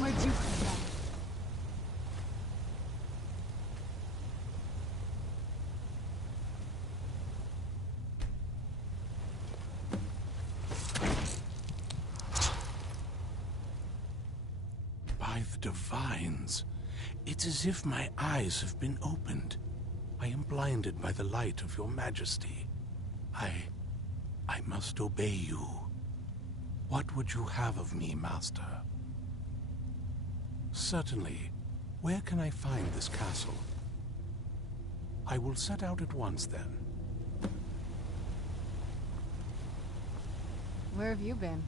Where'd you come from? By the Divines, it's as if my eyes have been opened. I am blinded by the light of your majesty. I must obey you. What would you have of me, master? Certainly. Where can I find this castle? I will set out at once, then. Where have you been?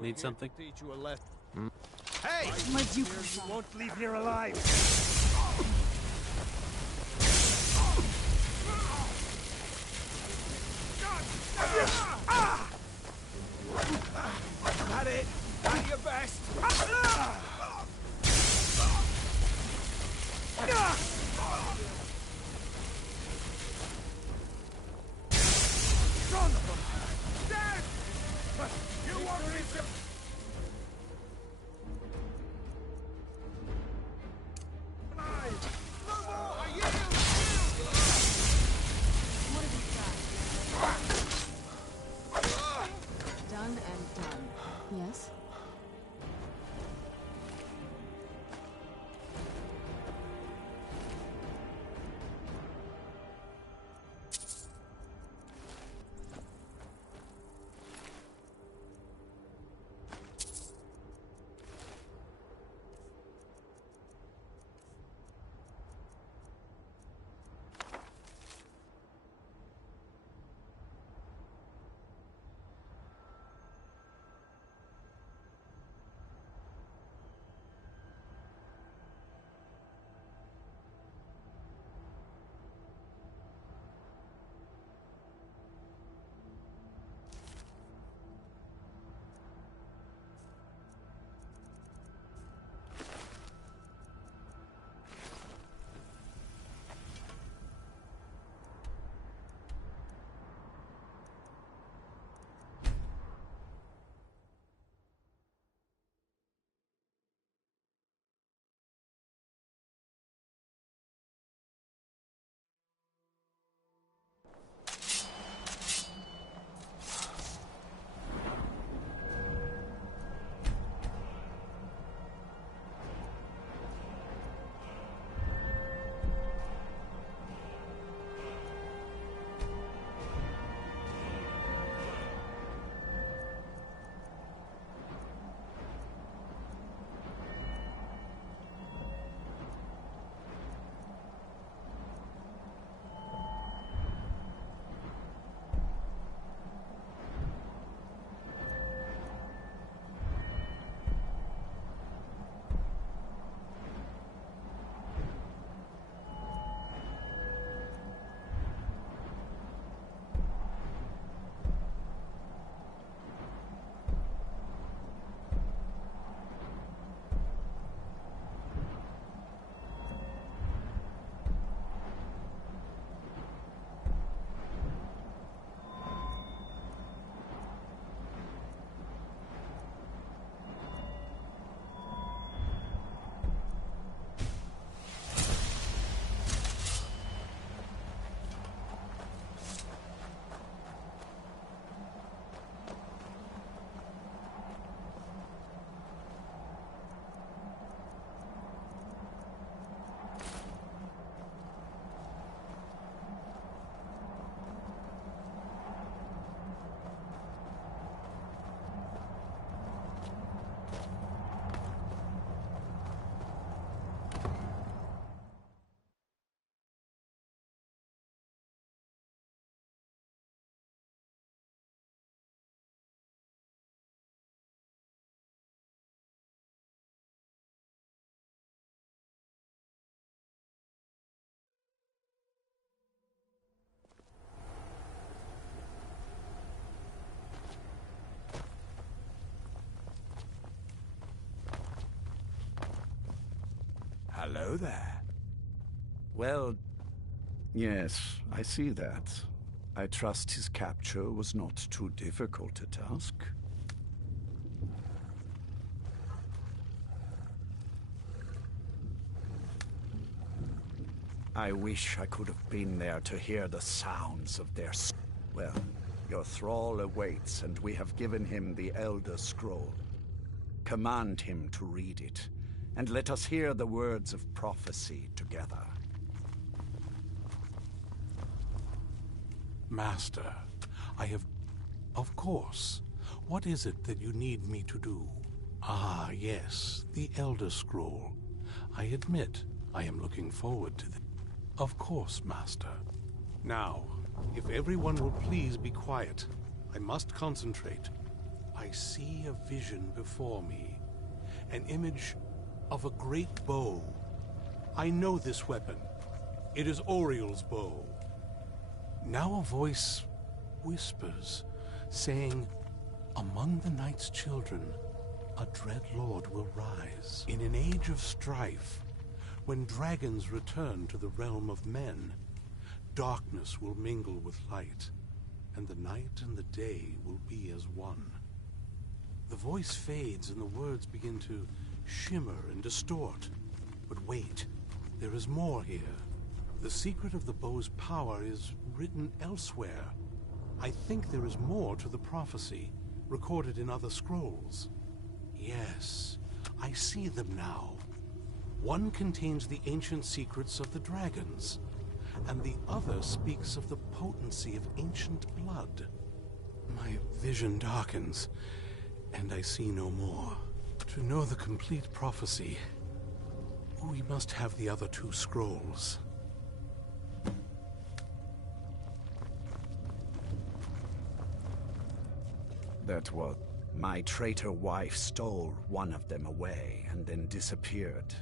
Need something? Teach you a lesson. Hey! Where'd you You come from? won't leave here alive! Got it! Got your best! Son of a... Dead! You won't reach him! Hello there. Well, yes, I see that. I trust his capture was not too difficult a task. I wish I could have been there to hear the sounds of their... Well, your thrall awaits, and we have given him the Elder Scroll. Command him to read it, and let us hear the words of prophecy together. Master, I have... Of course. What is it that you need me to do? Ah, yes, the Elder Scroll. I admit, I am looking forward to this. Of course, Master. Now, if everyone will please be quiet, I must concentrate. I see a vision before me. An image of a great bow. I know this weapon. It is Auriel's bow. Now a voice whispers, saying, among the Night's children, a dread lord will rise. In an age of strife, when dragons return to the realm of men, darkness will mingle with light, and the night and the day will be as one. The voice fades and the words begin to shimmer and distort. But wait, there is more here. The secret of the bow's power is written elsewhere. I think there is more to the prophecy, recorded in other scrolls. Yes, I see them now. One contains the ancient secrets of the dragons, and the other speaks of the potency of ancient blood. My vision darkens, and I see no more. To know the complete prophecy, we must have the other two scrolls. That was... My traitor wife stole one of them away and then disappeared.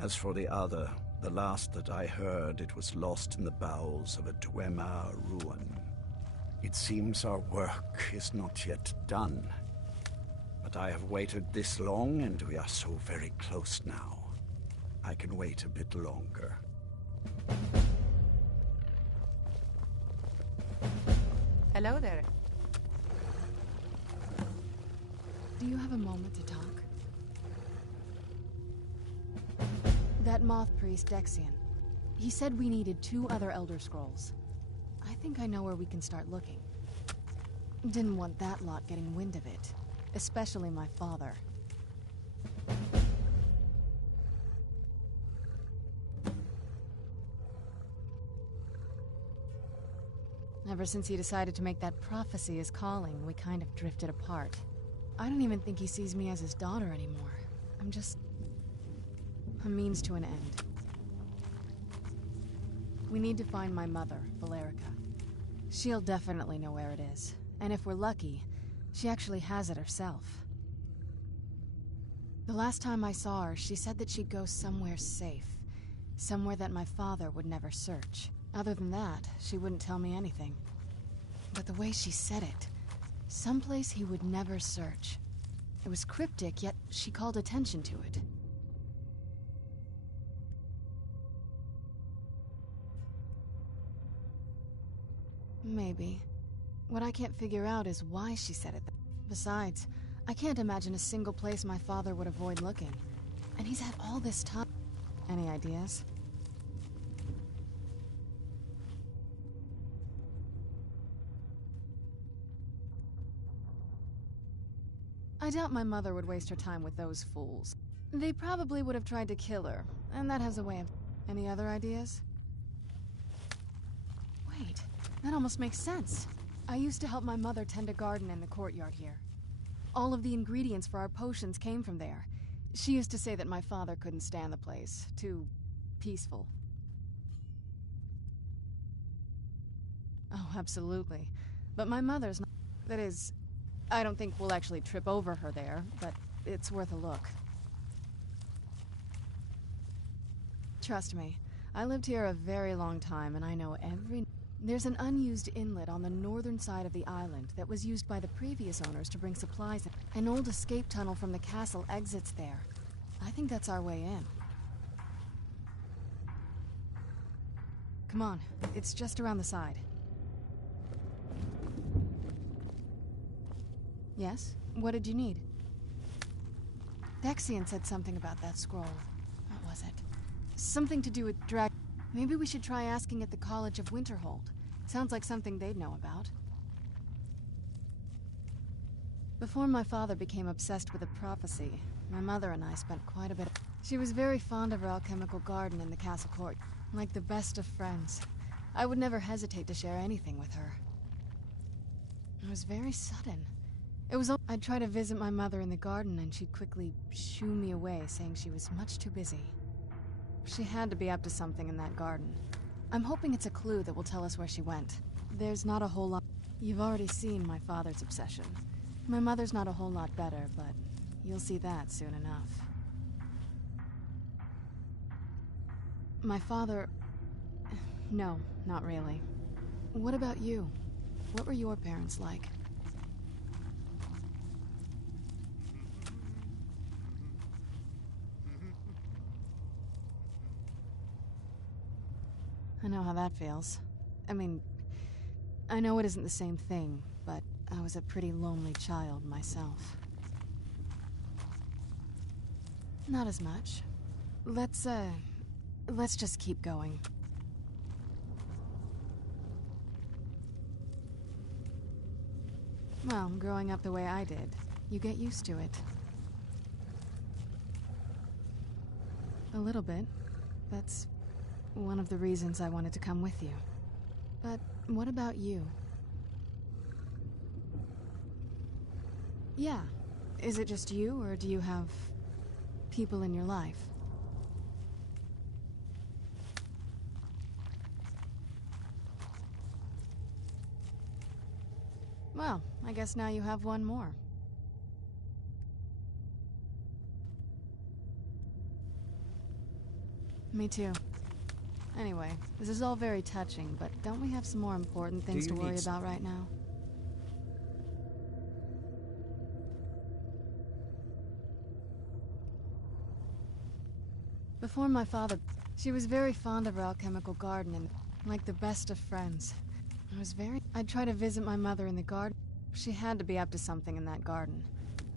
As for the other, the last that I heard, it was lost in the bowels of a Dwemer ruin. It seems our work is not yet done. But I have waited this long, and we are so very close now. I can wait a bit longer. Hello there. Do you have a moment to talk? That moth priest, Dexion. He said we needed 2 other Elder Scrolls. I think I know where we can start looking. Didn't want that lot getting wind of it. Especially my father. Ever since he decided to make that prophecy his calling, we kind of drifted apart. I don't even think he sees me as his daughter anymore. I'm just... a means to an end. We need to find my mother, Valerica. She'll definitely know where it is. And if we're lucky, she actually has it herself. The last time I saw her, she said that she'd go somewhere safe. Somewhere that my father would never search. Other than that, she wouldn't tell me anything. But the way she said it, someplace he would never search. It was cryptic, yet she called attention to it. Maybe. What I can't figure out is why she said it. Besides, I can't imagine a single place my father would avoid looking. And he's had all this time. Any ideas? I doubt my mother would waste her time with those fools. They probably would have tried to kill her, and that has a way of... Any other ideas? Wait, that almost makes sense. I used to help my mother tend a garden in the courtyard here. All of the ingredients for our potions came from there. She used to say that my father couldn't stand the place. Too... peaceful. Oh, absolutely. But my mother's not... That is... I don't think we'll actually trip over her there, but it's worth a look. Trust me, I lived here a very long time and I know every... There's an unused inlet on the northern side of the island that was used by the previous owners to bring supplies in. An old escape tunnel from the castle exits there. I think that's our way in. Come on, it's just around the side. Yes? What did you need? Dexian said something about that scroll. What was it? Something to do with drag... Maybe we should try asking at the College of Winterhold. Sounds like something they'd know about. Before my father became obsessed with a prophecy, my mother and I spent quite a bit... She was very fond of her alchemical garden in the castle court, like the best of friends. I would never hesitate to share anything with her. It was very sudden. It was... I'd try to visit my mother in the garden and she'd quickly shoo me away, saying she was much too busy. She had to be up to something in that garden. I'm hoping it's a clue that will tell us where she went. There's not a whole lot... You've already seen my father's obsession. My mother's not a whole lot better, but you'll see that soon enough. My father... No, not really. What about you? What were your parents like? I know how that feels. I mean, I know it isn't the same thing, but I was a pretty lonely child myself. Not as much. Let's just keep going. Well, growing up the way I did, you get used to it. A little bit. That's one of the reasons I wanted to come with you. But what about you? Yeah. Is it just you, or do you have people in your life? Well, I guess now you have one more. Me too. Anyway, this is all very touching, but don't we have some more important things to worry about right now? Before my father... She was very fond of her alchemical garden and like the best of friends. I'd try to visit my mother in the garden. She had to be up to something in that garden.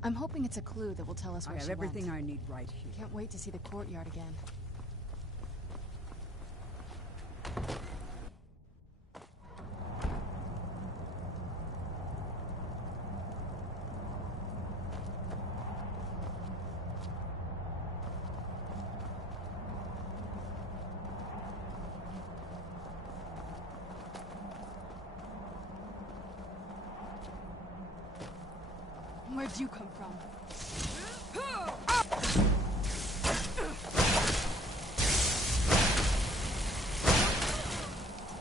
I'm hoping it's a clue that will tell us where she went. I have everything I need right here. Can't wait to see the courtyard again. Where'd you come from?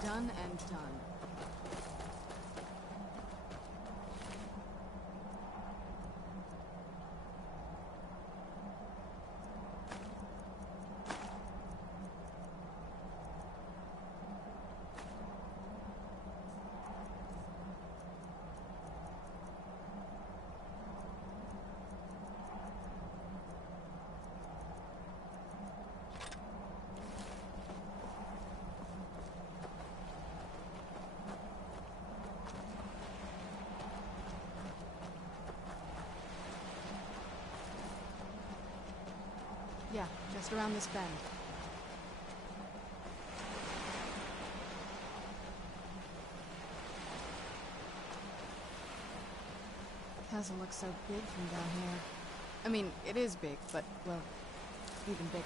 Done and done. Yeah, just around this bend. The castle looks so big from down here. I mean, it is big, but, well, even bigger.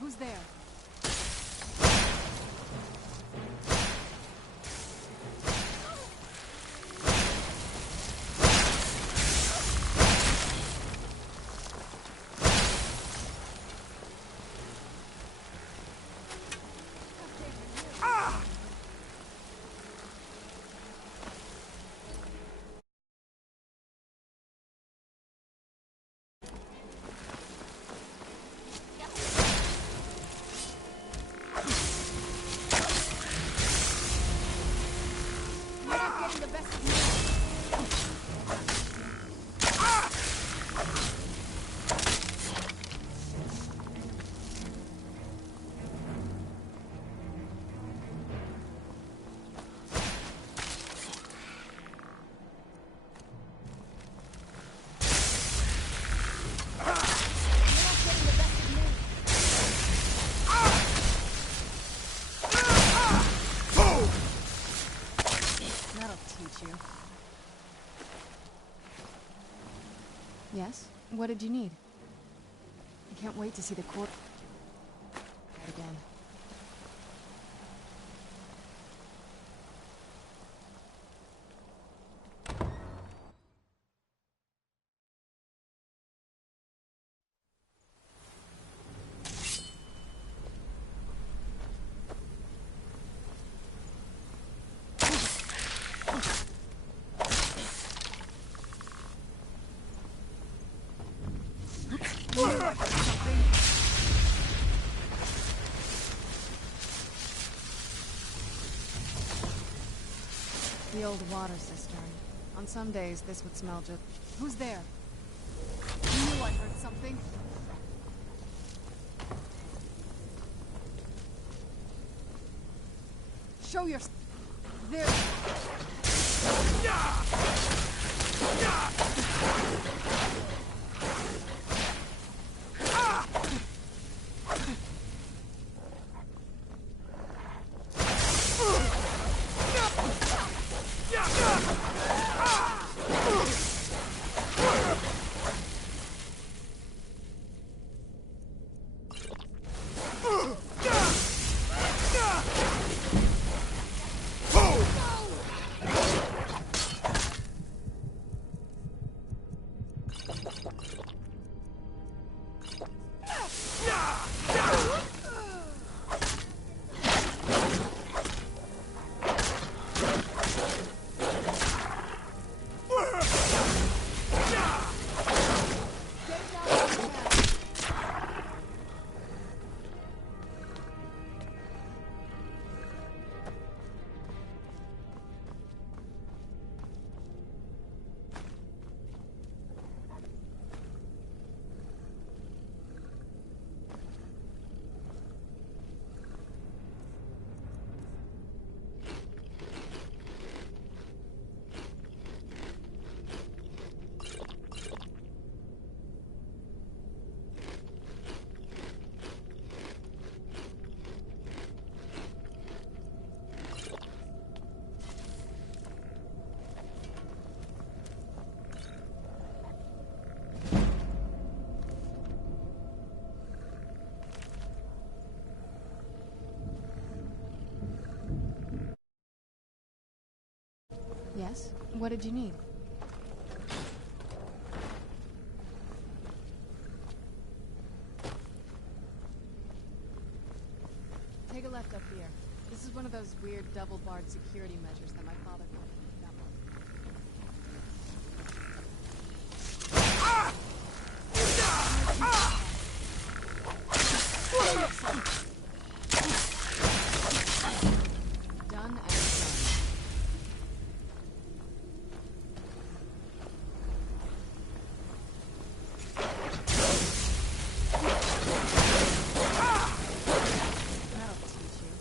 Who's there? you. Yes? What did you need? I can't wait to see the court again. The old water cistern. On some days, this would smell just... Who's there? I knew I heard something. Show your... There... Yes? What did you need? Take a left up here. This is one of those weird double-barred security measures that my father called. Done and done. That'll teach you.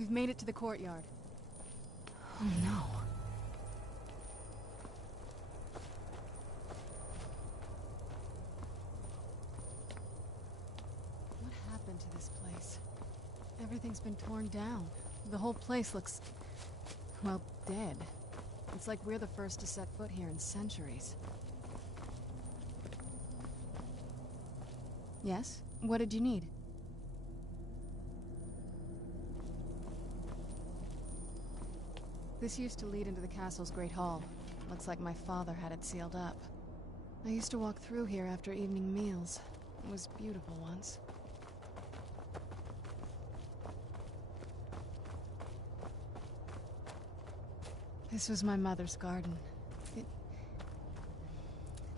We've made it to the courtyard. Oh no. What happened to this place? Everything's been torn down. The whole place looks, well, dead. It's like we're the first to set foot here in centuries. Yes? What did you need? This used to lead into the castle's great hall. Looks like my father had it sealed up. I used to walk through here after evening meals. It was beautiful once. This was my mother's garden.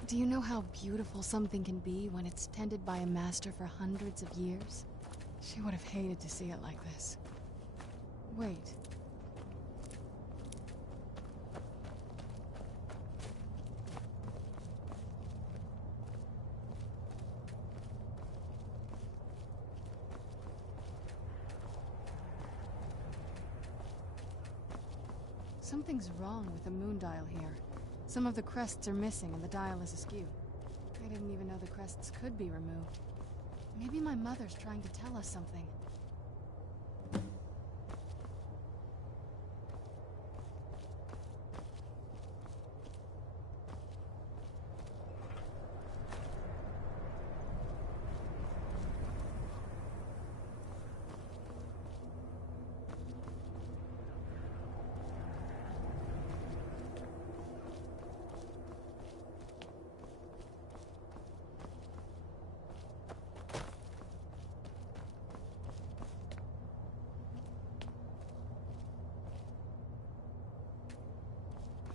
Do you know how beautiful something can be when it's tended by a master for hundreds of years? She would have hated to see it like this. Wait. Something's wrong with the moon dial here. Some of the crests are missing and the dial is askew. I didn't even know the crests could be removed. Maybe my mother's trying to tell us something.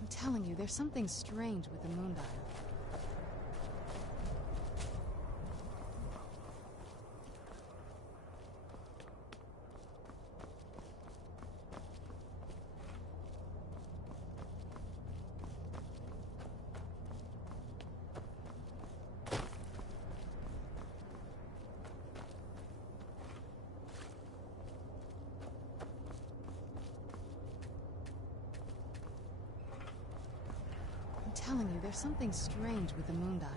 I'm telling you, there's something strange with the moon dial. I'm telling you, there's something strange with the moon dial.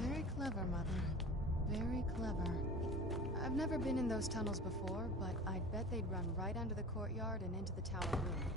Very clever, Mother. Very clever. I've never been in those tunnels before, but I'd bet they'd run right under the courtyard and into the tower room.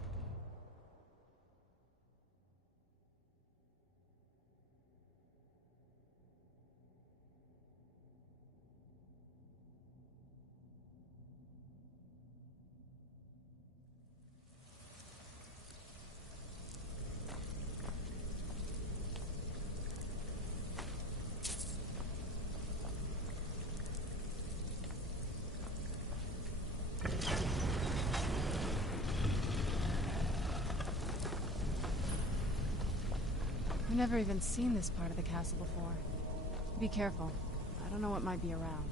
I've never even seen this part of the castle before. Be careful. I don't know what might be around.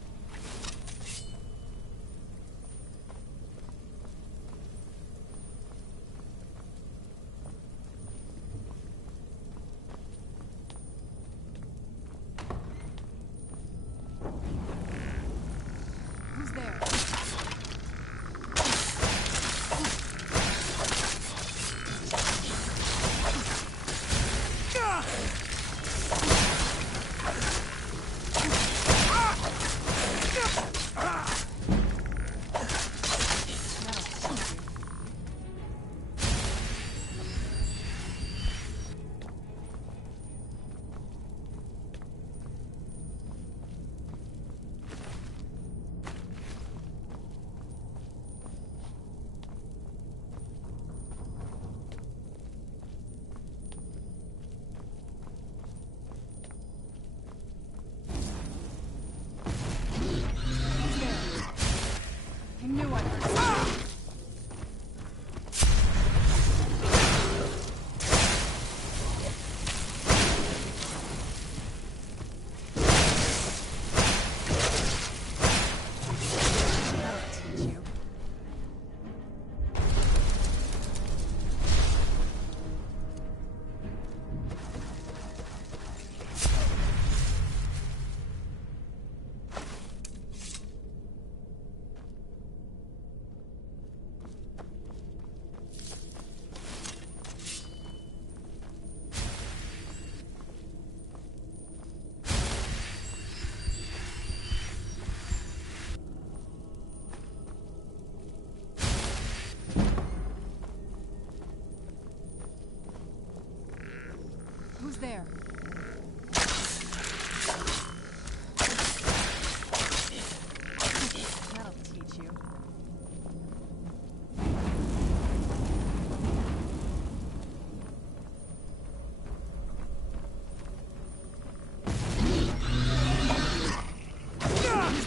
Who's there?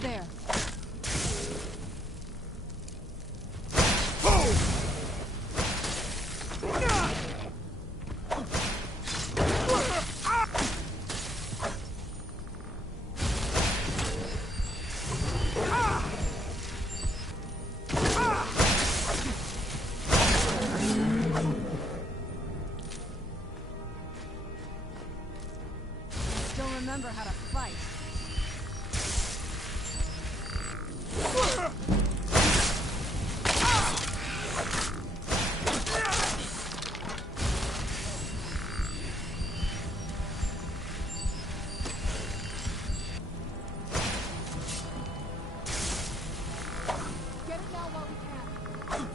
there? Remember how to fight. Get it down while we can.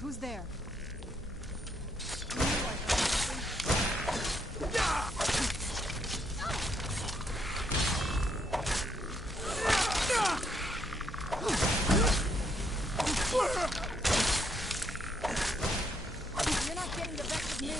Who's there? You're not getting the best of me.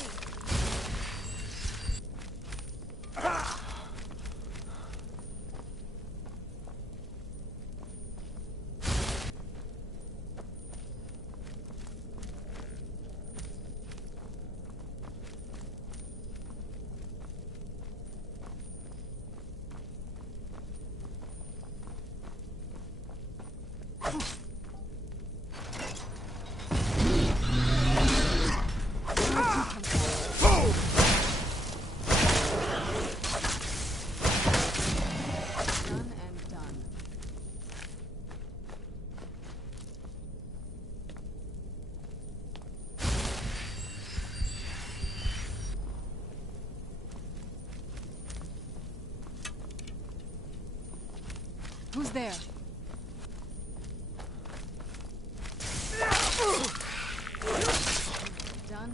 Who's there? Done.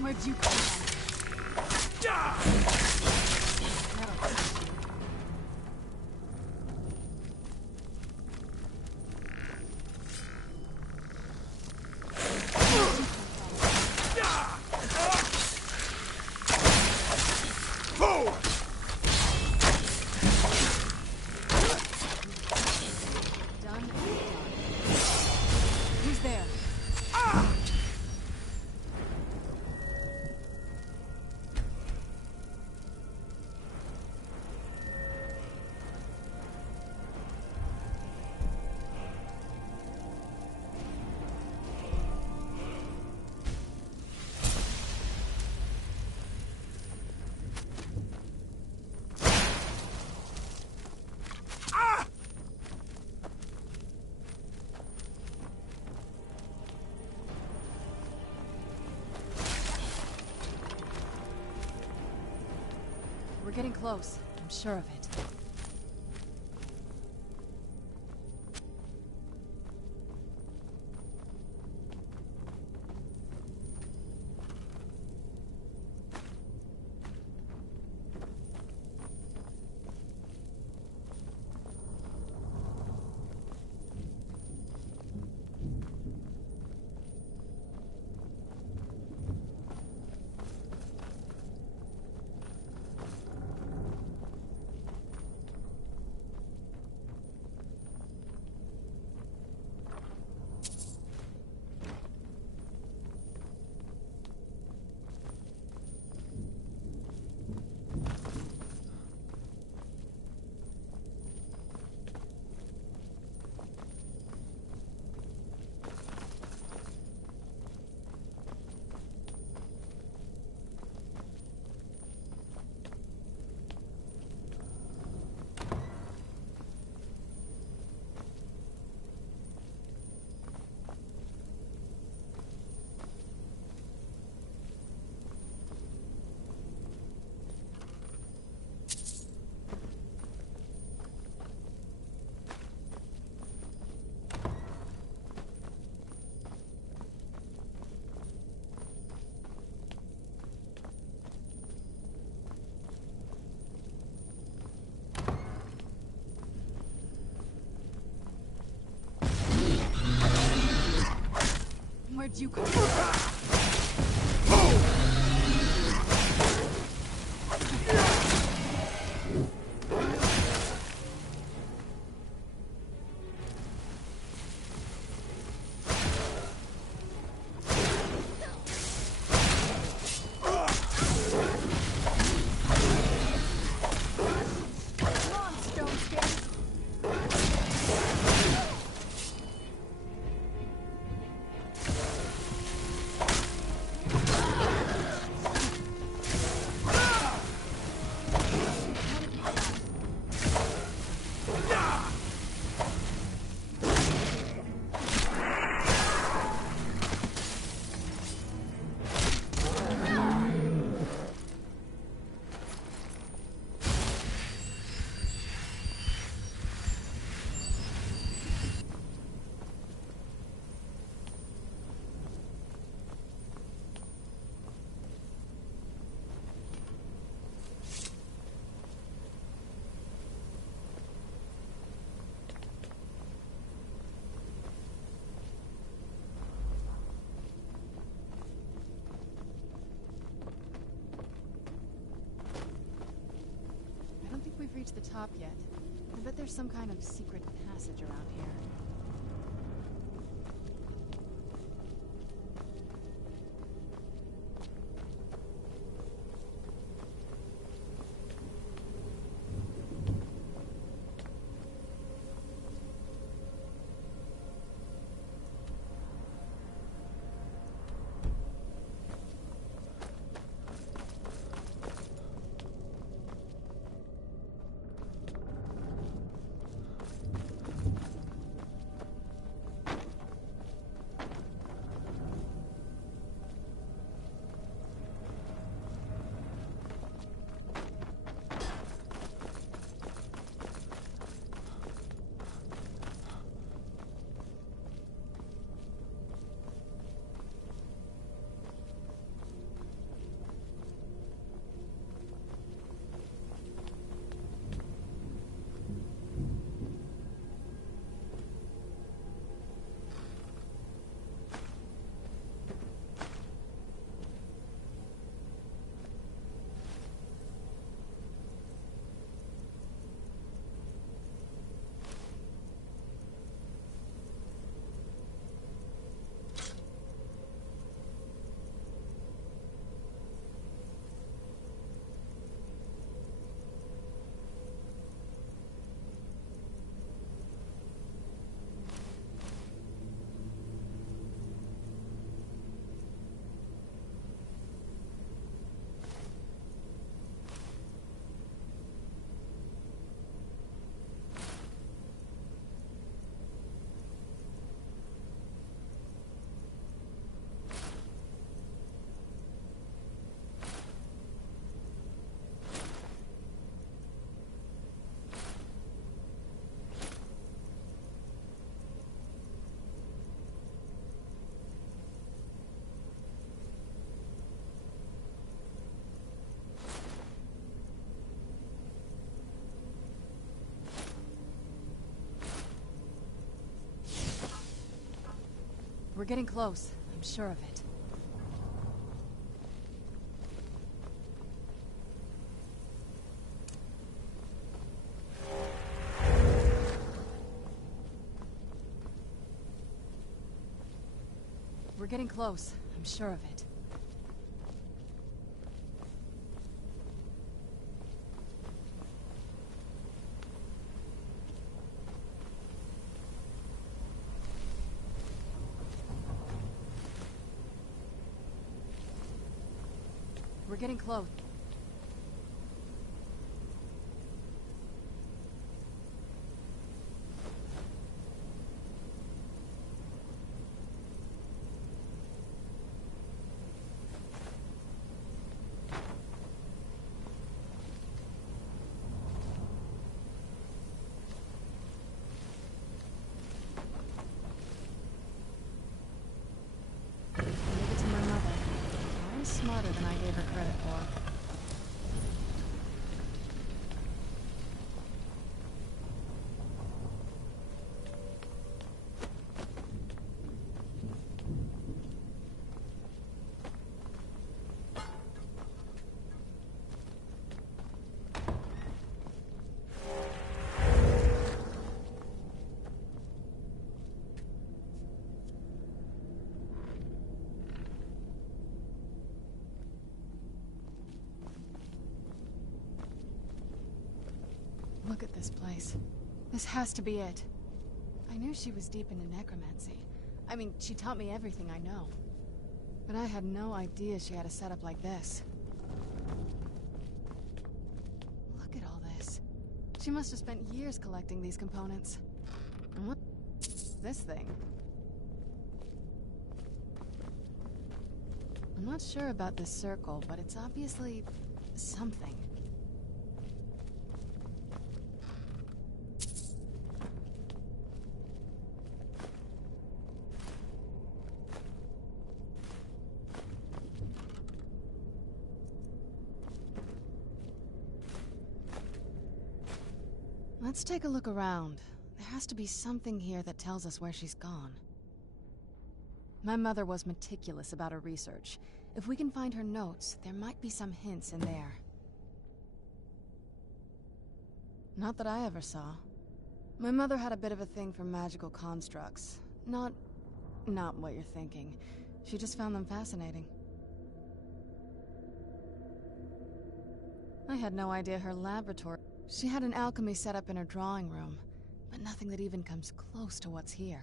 Where'd you come from? We're getting close. I'm sure of it. Where'd you come from? We've reached the top yet. I bet there's some kind of secret passage around here. We're getting close. I'm sure of it. We're getting close. I'm sure of it. We're getting close. Give it to my mother. I'm smarter than I gave her credit for. Look at this place. This has to be it. I knew she was deep into necromancy. I mean, she taught me everything I know. But I had no idea she had a setup like this. Look at all this. She must have spent years collecting these components. And what's this thing? I'm not sure about this circle, but it's obviously something. Let's take a look around. There has to be something here that tells us where she's gone. My mother was meticulous about her research. If we can find her notes, there might be some hints in there. Not that I ever saw. My mother had a bit of a thing for magical constructs. Not what you're thinking. She just found them fascinating. I had no idea her laboratory... She had an alchemy set up in her drawing room, but nothing that even comes close to what's here.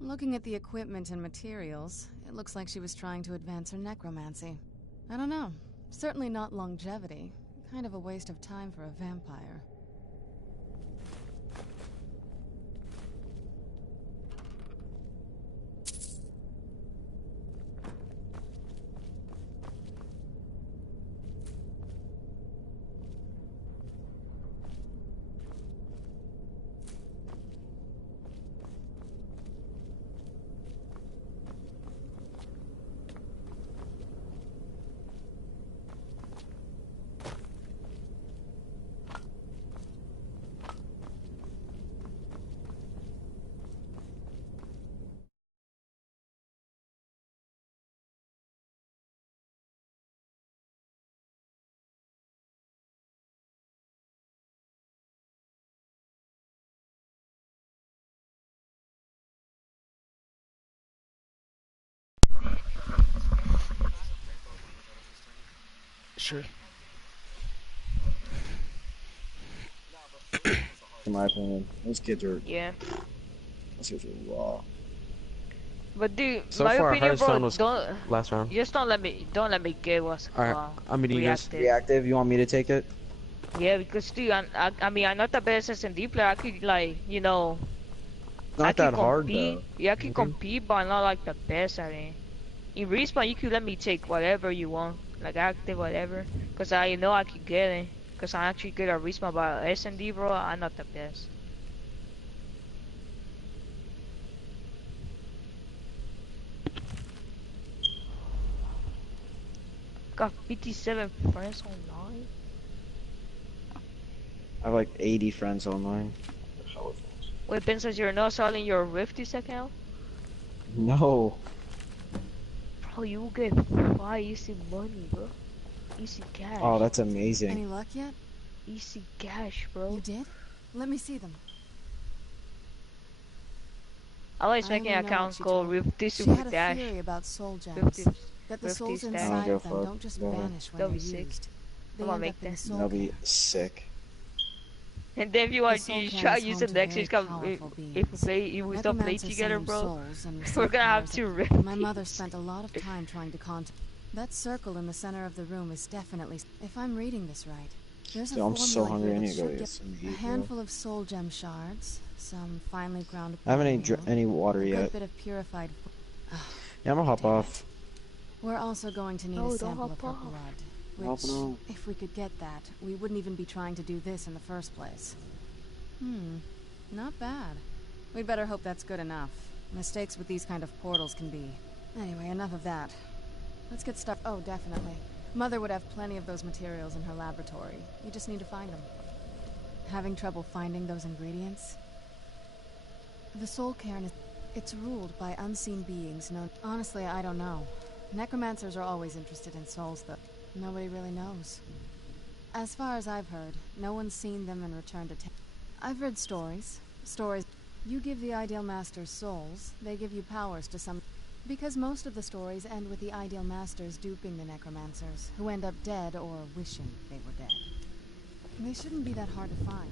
Looking at the equipment and materials, it looks like she was trying to advance her necromancy. I don't know. Certainly not longevity. Kind of a waste of time for a vampire. Sure. In my opinion, those kids are raw. But dude, So my far, opinion, hardest bro, round was don't last round. just don't let me get what's Alright, I'm meeting you guys. Reactive. You want me to take it? Yeah, because dude, I mean, I'm not the best S&D player. I could like, you know, Not that hard compete. though. Yeah, I can compete, but I'm not like the best at it. In respawn, you could let me take whatever you want, like active, whatever, because I know I could get it. Because I'm actually good at respawn, but S&D, bro, I'm not the best. Got 57 friends online. I have like 80 friends online. Wait, Ben says you're not selling your Rift this account? No. Bro, you will get 5 easy money, bro. Easy cash. Oh, that's amazing. Any luck yet? Easy cash, bro. You did? Let me see them. I like I making only an know account what she called told me. Rifty She Super had a Dash. theory about soul gems. That the souls Rifty inside Dash. of them don't just vanish when That'll they're be sick. used. They I'm gonna end make up in that. the soul That'll be cairn. sick. And then if you The want soul to cairn try is home using to next very week, if powerful we beings. play, if we still play Necromancers together, send them bro, souls and we're receive gonna have powers to that- rip. My mother spent a lot of time trying to contact. That circle in the center of the room is definitely. If I'm reading this right, there's a Dude, I'm so formula hungry. I here need that to go should get get some a meat, bro. handful of soul gem shards, some finely ground. I haven't any meal, water a good yet. bit of purified. Yeah, I'm gonna hop off. We're also going to need No, a don't sample of hop her off. blood, Hop which, on. if we could get that, we wouldn't even be trying to do this in the first place. Not bad. We'd better hope that's good enough. Mistakes with these kind of portals can be. Anyway, enough of that. Let's get started. Oh, definitely. Mother would have plenty of those materials in her laboratory. You just need to find them. Having trouble finding those ingredients? The Soul Cairn is... It's ruled by unseen beings known... Honestly, I don't know. Necromancers are always interested in souls, though. Nobody really knows. As far as I've heard, no one's seen them and returned to I've read stories. Stories. You give the Ideal Masters souls, they give you powers to some... Because most of the stories end with the Ideal Masters duping the Necromancers, who end up dead or wishing they were dead. They shouldn't be that hard to find.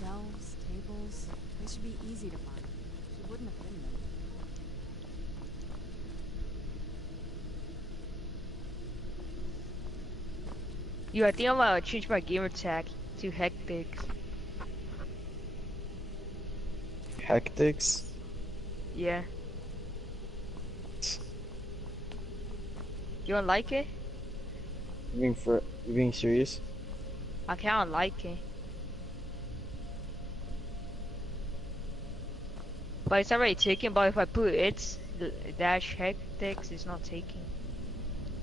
Shelves, tables, they should be easy to find. She wouldn't have hidden them. Yo, I think I'm gonna change my gamer tag to Hectic. Hectics? Yeah. You don't like it? You being serious? I kinda like it. But it's already taken, but if I put its dash Hectics, it's not taking.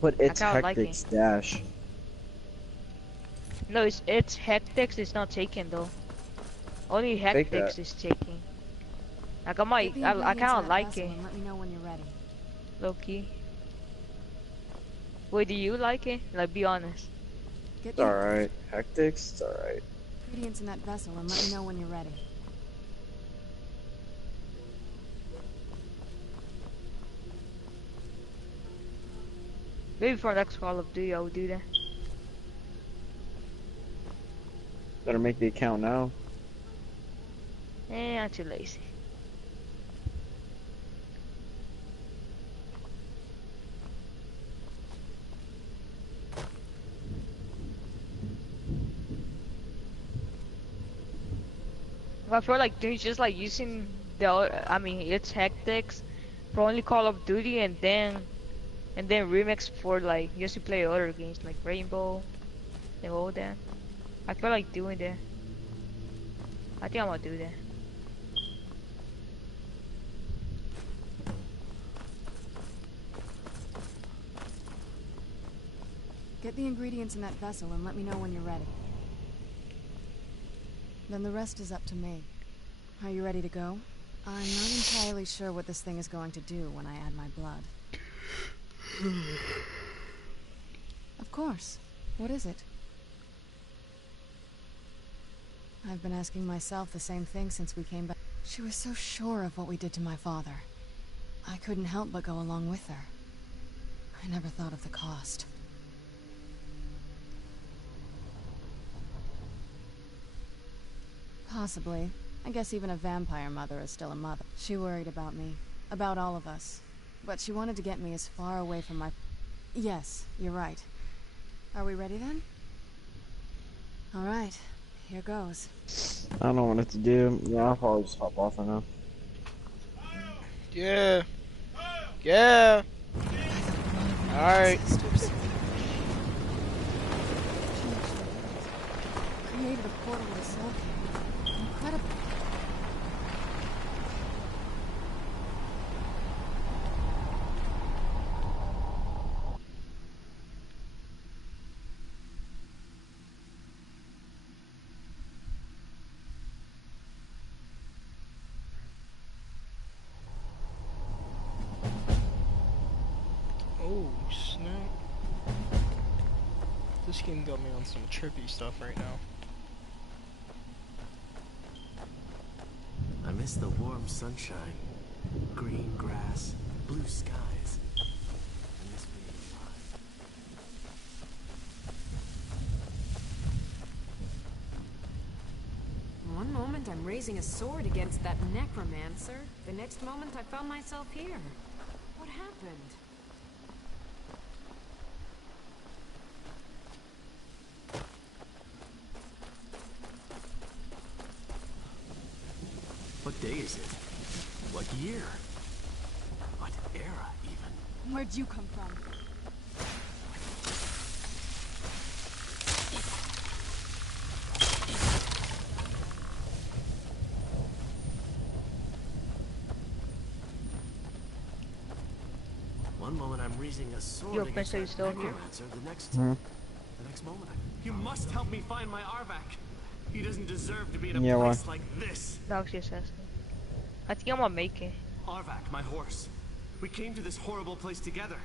But it's kinda like Hectics dash. No, it's Hectics, it's not taken though. Only Fake Hectics that. is taking. Like I might, Get the I ingredients kinda in that like vessel it. and let me know when you're ready. Low-key. Wait, do you like it? Like, be honest. Get It's the alright. Hectics? It's alright. ingredients in that vessel and let me know when you're ready. Maybe for next Call of Duty I will do that. Better make the account now. I'm too lazy. I feel like doing just like using I mean, it's Hectics for only Call of Duty and then remix for like just to play other games like Rainbow and all that. I feel like doing that. I think I'm gonna do that. Get the ingredients in that vessel and let me know when you're ready. Then the rest is up to me. Are you ready to go? I'm not entirely sure what this thing is going to do when I add my blood. Of course. What is it? I've been asking myself the same thing since we came back. She was so sure of what we did to my father. I couldn't help but go along with her. I never thought of the cost. Possibly. I guess even a vampire mother is still a mother. She worried about me. About all of us. But she wanted to get me as far away from my... Yes, you're right. Are we ready then? Alright, here goes. I don't know what to do. Yeah, I'll probably just hop off right now. Yeah. Yeah. Alright. Created a portal with a soul cave. Incredible. Oh, snap. This game got me on some trippy stuff right now. I miss the warm sunshine, green grass, blue skies. I miss being alive. One moment I'm raising a sword against that necromancer. The next moment I found myself here. What happened? What day is it? What year? What era, even? Where'd you come from? One moment I'm raising a sword Yo, against Prince, are you that still here? necromancer. The next moment You must help me find my Arvak. He doesn't deserve to be in a Yeah, place why? like this. Doxy assassin. I think I'm gonna make it. Arvak, my horse. We came to this horrible place together.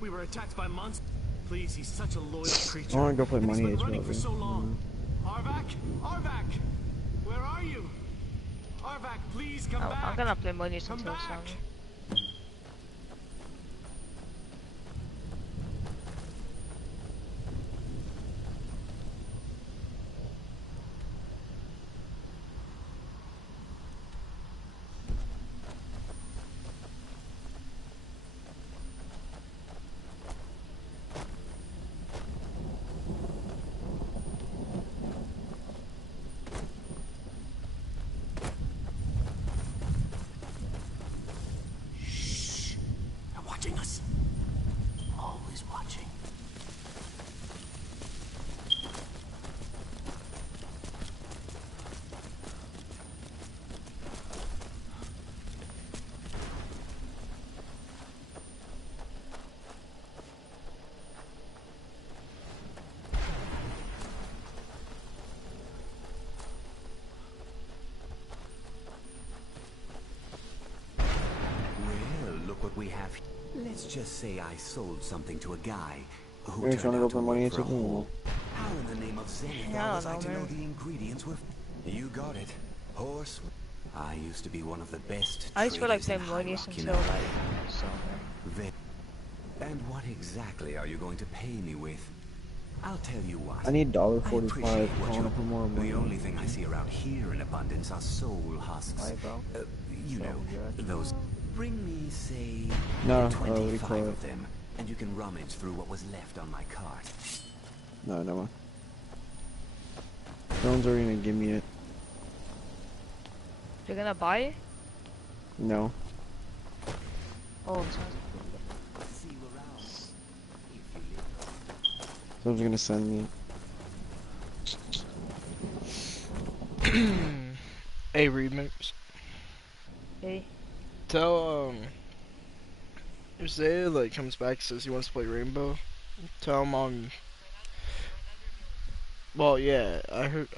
We were attacked by monsters. Please, he's such a loyal creature. I want to go play and he's Money been Heist running for movie. so long. Arvak! Arvak! Where are you? Arvak, please come back. I'm gonna play Money Come until back. summer. They're watching us. Always watching. Well, look what we have. Let's just say I sold something to a guy who You're turned trying to go out to for Money work Heist for a again? hole. How in the name of Zenithal Yeah, I was I don't to know, know man. the ingredients were? You got it. Horse. I used to be one of the best. I just feel like traders in playing Money High Rock, you until know. like summer. And what exactly are you going to pay me with? I'll tell you what. I need $1.45. I appreciate what I you. want to put more money. The only thing I see around here in abundance are soul husks. Why, bro? You know, those. Bring me, say, No, what do you 25 call it? of them, and you can rummage through what was left on my cart. No, never mind. No one's already gonna give me it. You're gonna buy it? No. Oh, sounds Someone's gonna send me. Hey, Remix. Hey. Tell, if Zaya, like, comes back and says he wants to play Rainbow, tell him, well, yeah, I heard